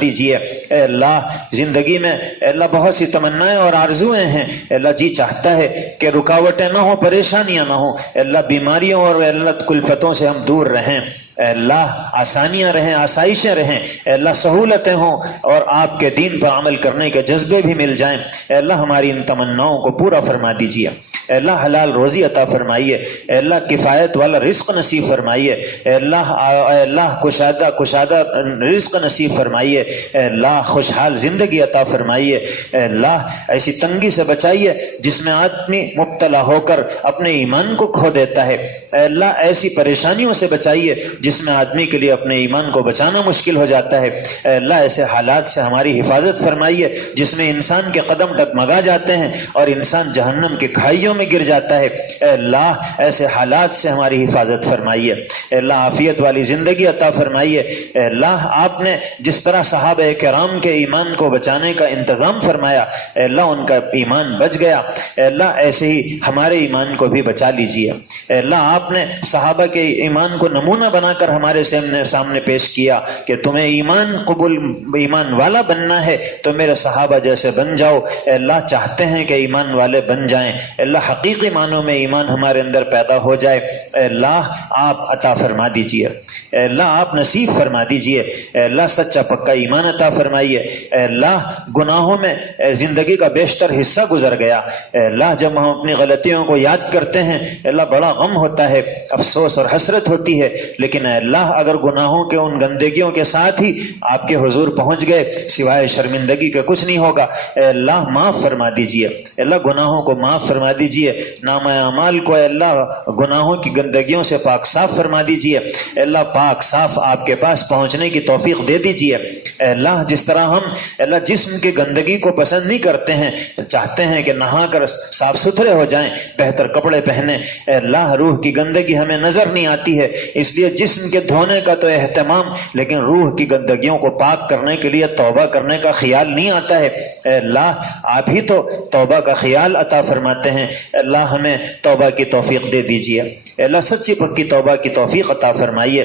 دیجئے۔ اے اللہ زندگی میں اے اللہ بہت سی تمنائیں اور آرزویں ہیں، اے اللہ جی چاہتا ہے کہ رکاوٹیں نہ ہوں، پریشانیاں نہ ہوں، اے اللہ بیماریوں اور اے اللہ کلفتوں سے ہم دور رہیں، اے اللہ آسانیاں رہیں، آسائشیں رہیں، اے اللہ سہولتیں ہوں اور آپ کے دین پر عمل کرنے کے جذبے بھی مل جائیں۔ اے اللہ ہماری ان تمناؤں کو پورا فرما دیجیے۔ اے اللہ حلال روزی عطا فرمائیے، اے اللہ کفایت والا رزق نصیب فرمائیے، اے اللہ کشادہ رزق نصیب فرمائیے، اے اللہ خوشحال زندگی عطا فرمائیے، اے اللہ ایسی تنگی سے بچائیے جس میں آدمی مبتلا ہو کر اپنے ایمان کو کھو دیتا ہے، اے اللہ ایسی پریشانیوں سے بچائیے جس میں آدمی کے لیے اپنے ایمان کو بچانا مشکل ہو جاتا ہے، اے اللہ ایسے حالات سے ہماری حفاظت فرمائیے جس میں انسان کے قدم ڈگمگا جاتے ہیں اور انسان جہنم کی کھائیوں میں گر جاتا ہے، اے اللہ ایسے حالات سے ہماری حفاظت فرمائیے، اے اللہ عافیت والی زندگی عطا فرمائیے، اے اللہ آپ نے جس طرح صحابہ کرام کے ایمان کو بچانے کا انتظام فرمایا، اے اللہ ان کا ایمان بچ گیا، اے اللہ ایسے ہی ہمارے ایمان کو بھی بچا لیجیے، اے اللہ آپ نے صحابہ کے ایمان کو نمونہ بنا کر ہمارے سامنے پیش کیا کہ تمہیں ایمان والا بننا ہے تو میرے صحابہ جیسے بن جاؤ، اے اللہ چاہتے ہیں کہ ایمان والے بن جائیں، اے اللہ حقیقی معنوں میں ایمان ہمارے اندر پیدا ہو جائے، اے اللہ آپ عطا فرما دیجئے، اے اللہ آپ نصیب فرما دیجئے، اے اللہ سچا پکا ایمان عطا فرمائیے، اے اللہ گناہوں میں زندگی کا بیشتر حصہ گزر گیا، اے اللہ جب ہم اپنی غلطیوں کو یاد کرتے ہیں اے اللہ بڑا غم ہوتا ہے، افسوس اور حسرت ہوتی ہے، لیکن اے اللہ اگر گناہوں کے ان گندگیوں کے ساتھ ہی آپ کے حضور پہنچ گئے سوائے شرمندگی کے کچھ نہیں ہوگا، اے اللہ معاف فرما دیجئے، اے اللہ گناہوں کو معاف فرما دیجئے، نامہ اعمال کو اے اللہ گناہوں کی گندگیوں سے پاک صاف فرما دیجئے، اے اللہ پاک صاف آپ کے پاس پہنچنے کی توفیق دے دیجئے، اے اللہ جس طرح ہم اللہ جسم کی گندگی کو پسند نہیں کرتے ہیں، چاہتے ہیں کہ نہا کر صاف ستھرے ہو جائیں، بہتر کپڑے پہنیں، اے اللہ روح کی گندگی ہمیں نظر نہیں آتی ہے، اس لیے جسم کے دھونے کا تو اہتمام، لیکن روح کی گندگیوں کو پاک کرنے کے لیے توبہ کرنے کا خیال نہیں آتا ہے۔ اے اللہ آپ ہی تو توبہ کا خیال عطا فرماتے ہیں، اے اللہ ہمیں توبہ کی توفیق دے دیجیے، اے اللہ سچی پکی توبہ کی توفیق عطا فرمائیے،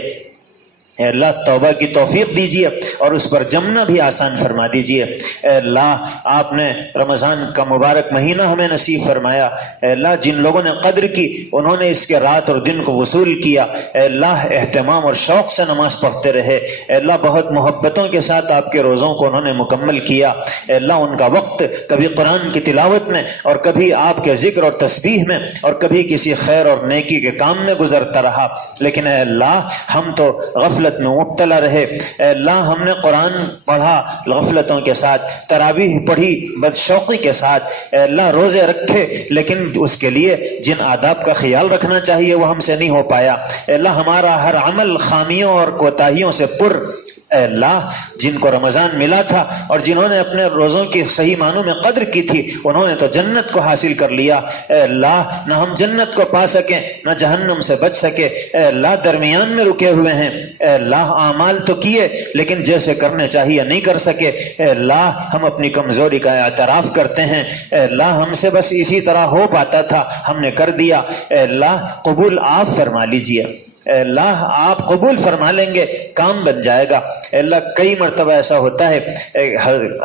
اے اللہ توبہ کی توفیق دیجیے اور اس پر جمنا بھی آسان فرما دیجیے۔ اے اللہ آپ نے رمضان کا مبارک مہینہ ہمیں نصیب فرمایا، اے اللہ جن لوگوں نے قدر کی انہوں نے اس کے رات اور دن کو وصول کیا، اے اللہ اہتمام اور شوق سے نماز پڑھتے رہے، اے اللہ بہت محبتوں کے ساتھ آپ کے روزوں کو انہوں نے مکمل کیا، اے اللہ ان کا وقت کبھی قرآن کی تلاوت میں اور کبھی آپ کے ذکر اور تسبیح میں اور کبھی کسی خیر اور نیکی کے کام میں گزرتا رہا، لیکن اے اللہ ہم تو غفلت میں مبتلا رہے، اے اللہ ہم نے قرآن پڑھا غفلتوں کے ساتھ، تراویح پڑھی بدشوقی کے ساتھ، اے اللہ روزے رکھے لیکن اس کے لیے جن آداب کا خیال رکھنا چاہیے وہ ہم سے نہیں ہو پایا، اے اللہ ہمارا ہر عمل خامیوں اور کوتاہیوں سے پر، اے اللہ جن کو رمضان ملا تھا اور جنہوں نے اپنے روزوں کی صحیح معنوں میں قدر کی تھی انہوں نے تو جنت کو حاصل کر لیا، اے اللہ نہ ہم جنت کو پا سکیں نہ جہنم سے بچ سکے، اے اللہ درمیان میں رکے ہوئے ہیں، اے اللہ اعمال تو کیے لیکن جیسے کرنے چاہیے نہیں کر سکے، اے اللہ ہم اپنی کمزوری کا اعتراف کرتے ہیں، اے اللہ ہم سے بس اسی طرح ہو پاتا تھا ہم نے کر دیا، اے اللہ قبول آپ فرما لیجئے، اے اللہ آپ قبول فرما لیں گے کام بن جائے گا، اے اللہ کئی مرتبہ ایسا ہوتا ہے،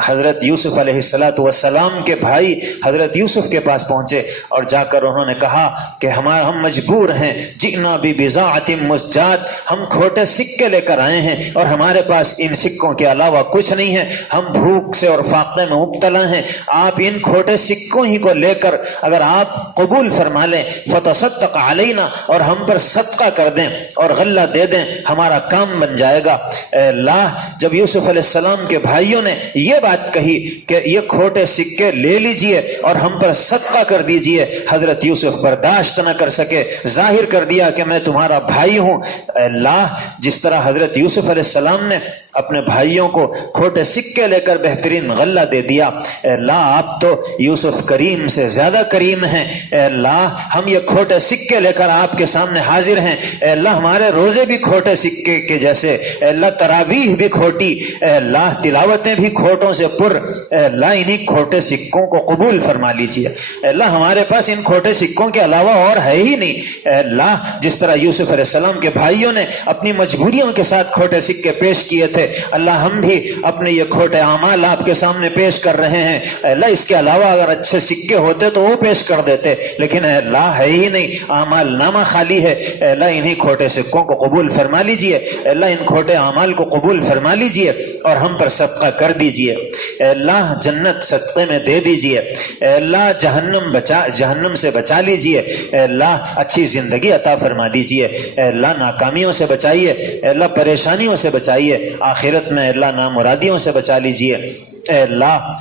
حضرت یوسف علیہ السلام کے بھائی حضرت یوسف کے پاس پہنچے اور جا کر انہوں نے کہا کہ ہم مجبور ہیں، جئنا ببضاعۃ مزجاۃ، ہم کھوٹے سکے لے کر آئے ہیں اور ہمارے پاس ان سکوں کے علاوہ کچھ نہیں ہے، ہم بھوک سے اور فاقے میں مبتلا ہیں، آپ ان کھوٹے سکوں ہی کو لے کر اگر آپ قبول فرما لیں فتصدق علینا، اور ہم پر صدقہ کر دیں اور غلہ دے دیں ہمارا کام بن جائے گا۔ اے اللہ جب یوسف علیہ السلام کے بھائیوں نے یہ بات کہی کہ یہ کھوٹے سکے لے لیجئے اور ہم پر صدقہ کر دیجئے، حضرت یوسف برداشت نہ کر سکے، ظاہر کر دیا کہ میں تمہارا بھائی ہوں۔ اے اللہ جس طرح حضرت یوسف علیہ السلام نے اپنے بھائیوں کو کھوٹے سکے لے کر بہترین غلہ دے دیا، اے اللہ آپ تو یوسف کریم سے زیادہ کریم ہیں، اے اللہ ہم یہ کھوٹے سکے لے کر آپ کے سامنے حاضر ہیں، اے اللہ ہمارے روزے بھی کھوٹے سکے کے جیسے، اے اللہ تراویح بھی کھوٹی، اے اللہ تلاوتیں بھی کھوٹوں سے پر، اے اللہ انہی کھوٹے سکوں کو قبول فرما لیجئے، اے اللہ ہمارے پاس ان کھوٹے سکوں کے علاوہ اور ہے ہی نہیں، اے اللہ جس طرح یوسف علیہ السلام کے بھائیوں نے اپنی مجبوریوں کے ساتھ کھوٹے سکے پیش کیے تھے، اللہ ہم بھی اپنے یہ کھوٹے اعمال آپ کے سامنے پیش کر رہے ہیں، اے اللہ اس کے علاوہ اگر اچھے سکے ہوتے تو وہ پیش کر دیتے، لیکن اے اللہ ہے ہی نہیں، اعمال نامہ خالی ہے، اے اللہ انہی کھوٹے سکوں کو قبول فرما لیجئے، اے اللہ ان کھوٹے اعمال کو قبول فرما لیجئے اور ہم پر صدقہ کر دیجئے، اے اللہ جنت صدقے میں دے دیجئے، اے اللہ جہنم سے بچا لیجئے، اے اللہ اچھی زندگی عطا فرما دیجئے، اے اللہ ناکامیوں سے بچائیے، اے اللہ پریشانیوں سے بچائیے، آخرت میں اے اللہ نامرادیوں سے بچا لیجئے، اے اللہ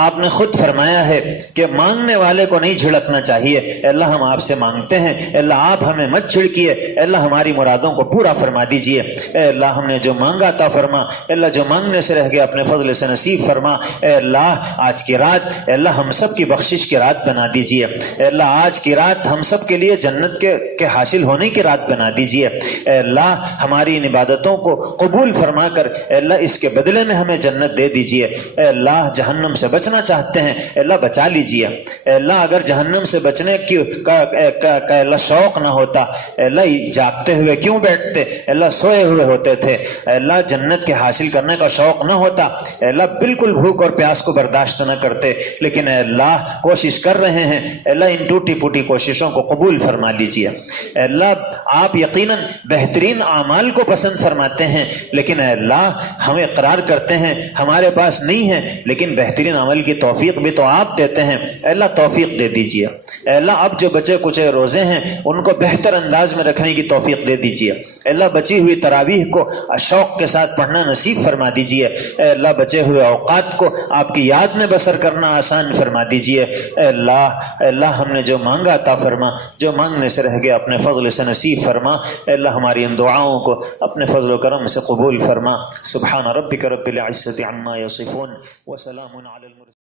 آپ نے خود فرمایا ہے کہ مانگنے والے کو نہیں جھڑکنا چاہیے، اے اللہ ہم آپ سے مانگتے ہیں، اے اللہ آپ ہمیں مت جھڑکیے، اے اللہ ہماری مرادوں کو پورا فرما دیجئے، اے اللہ ہم نے جو مانگا عطا فرما، اے اللہ جو مانگنے سے رہ گیا اپنے فضل سے نصیب فرما، اے اللہ آج کی رات اے اللہ ہم سب کی بخشش کی رات بنا دیجئے، اے اللہ آج کی رات ہم سب کے لیے جنت کے حاصل ہونے کی رات بنا دیجئے، اے اللہ ہماری ان عبادتوں کو قبول فرما کر اے اللہ اس کے بدلے میں ہمیں جنت دے دیجئے، اے اللہ جہنم سے بچنا چاہتے ہیں اے اللہ بچا لیجئے، اے اللہ اگر جہنم سے بچنے کا اللہ شوق نہ ہوتا اے اللہ جاگتے ہوئے کیوں بیٹھتے، اے اللہ سوئے ہوئے ہوتے تھے، اے اللہ جنت کے حاصل کرنے کا شوق نہ ہوتا اے اللہ بالکل بھوک اور پیاس کو برداشت نہ کرتے، لیکن اے اللہ کوشش کر رہے ہیں، اے اللہ ان ٹوٹی پوٹی کوششوں کو قبول فرما لیجئے، اے اللہ آپ یقیناً بہترین اعمال کو پسند فرماتے ہیں، لیکن اے اللہ ہم اقرار کرتے ہیں ہمارے پاس نہیں ہے، لیکن بہترین عمل کی توفیق بھی تو آپ دیتے ہیں، اے اللہ توفیق دے دیجئے۔ اے اللہ اب جو بچے کچے روزے ہیں ان کو بہتر انداز میں رکھنے کی توفیق دے دیجیے، اے اللہ بچی ہوئی تراویح کو شوق کے ساتھ پڑھنا نصیب فرما دیجیے، اے اللہ بچے ہوئے اوقات کو آپ کی یاد میں بسر کرنا آسان فرما دیجیے، اے اللہ ہم نے جو مانگا عطا فرما، جو مانگنے سے رہ گیا اپنے فضل سے نصیب فرما، اے اللہ ہماری ان دعاؤں کو اپنے فضل و کرم سے قبول فرما۔ سبحان ربک رب العزت عما یصفون وسلام علی المرسلین۔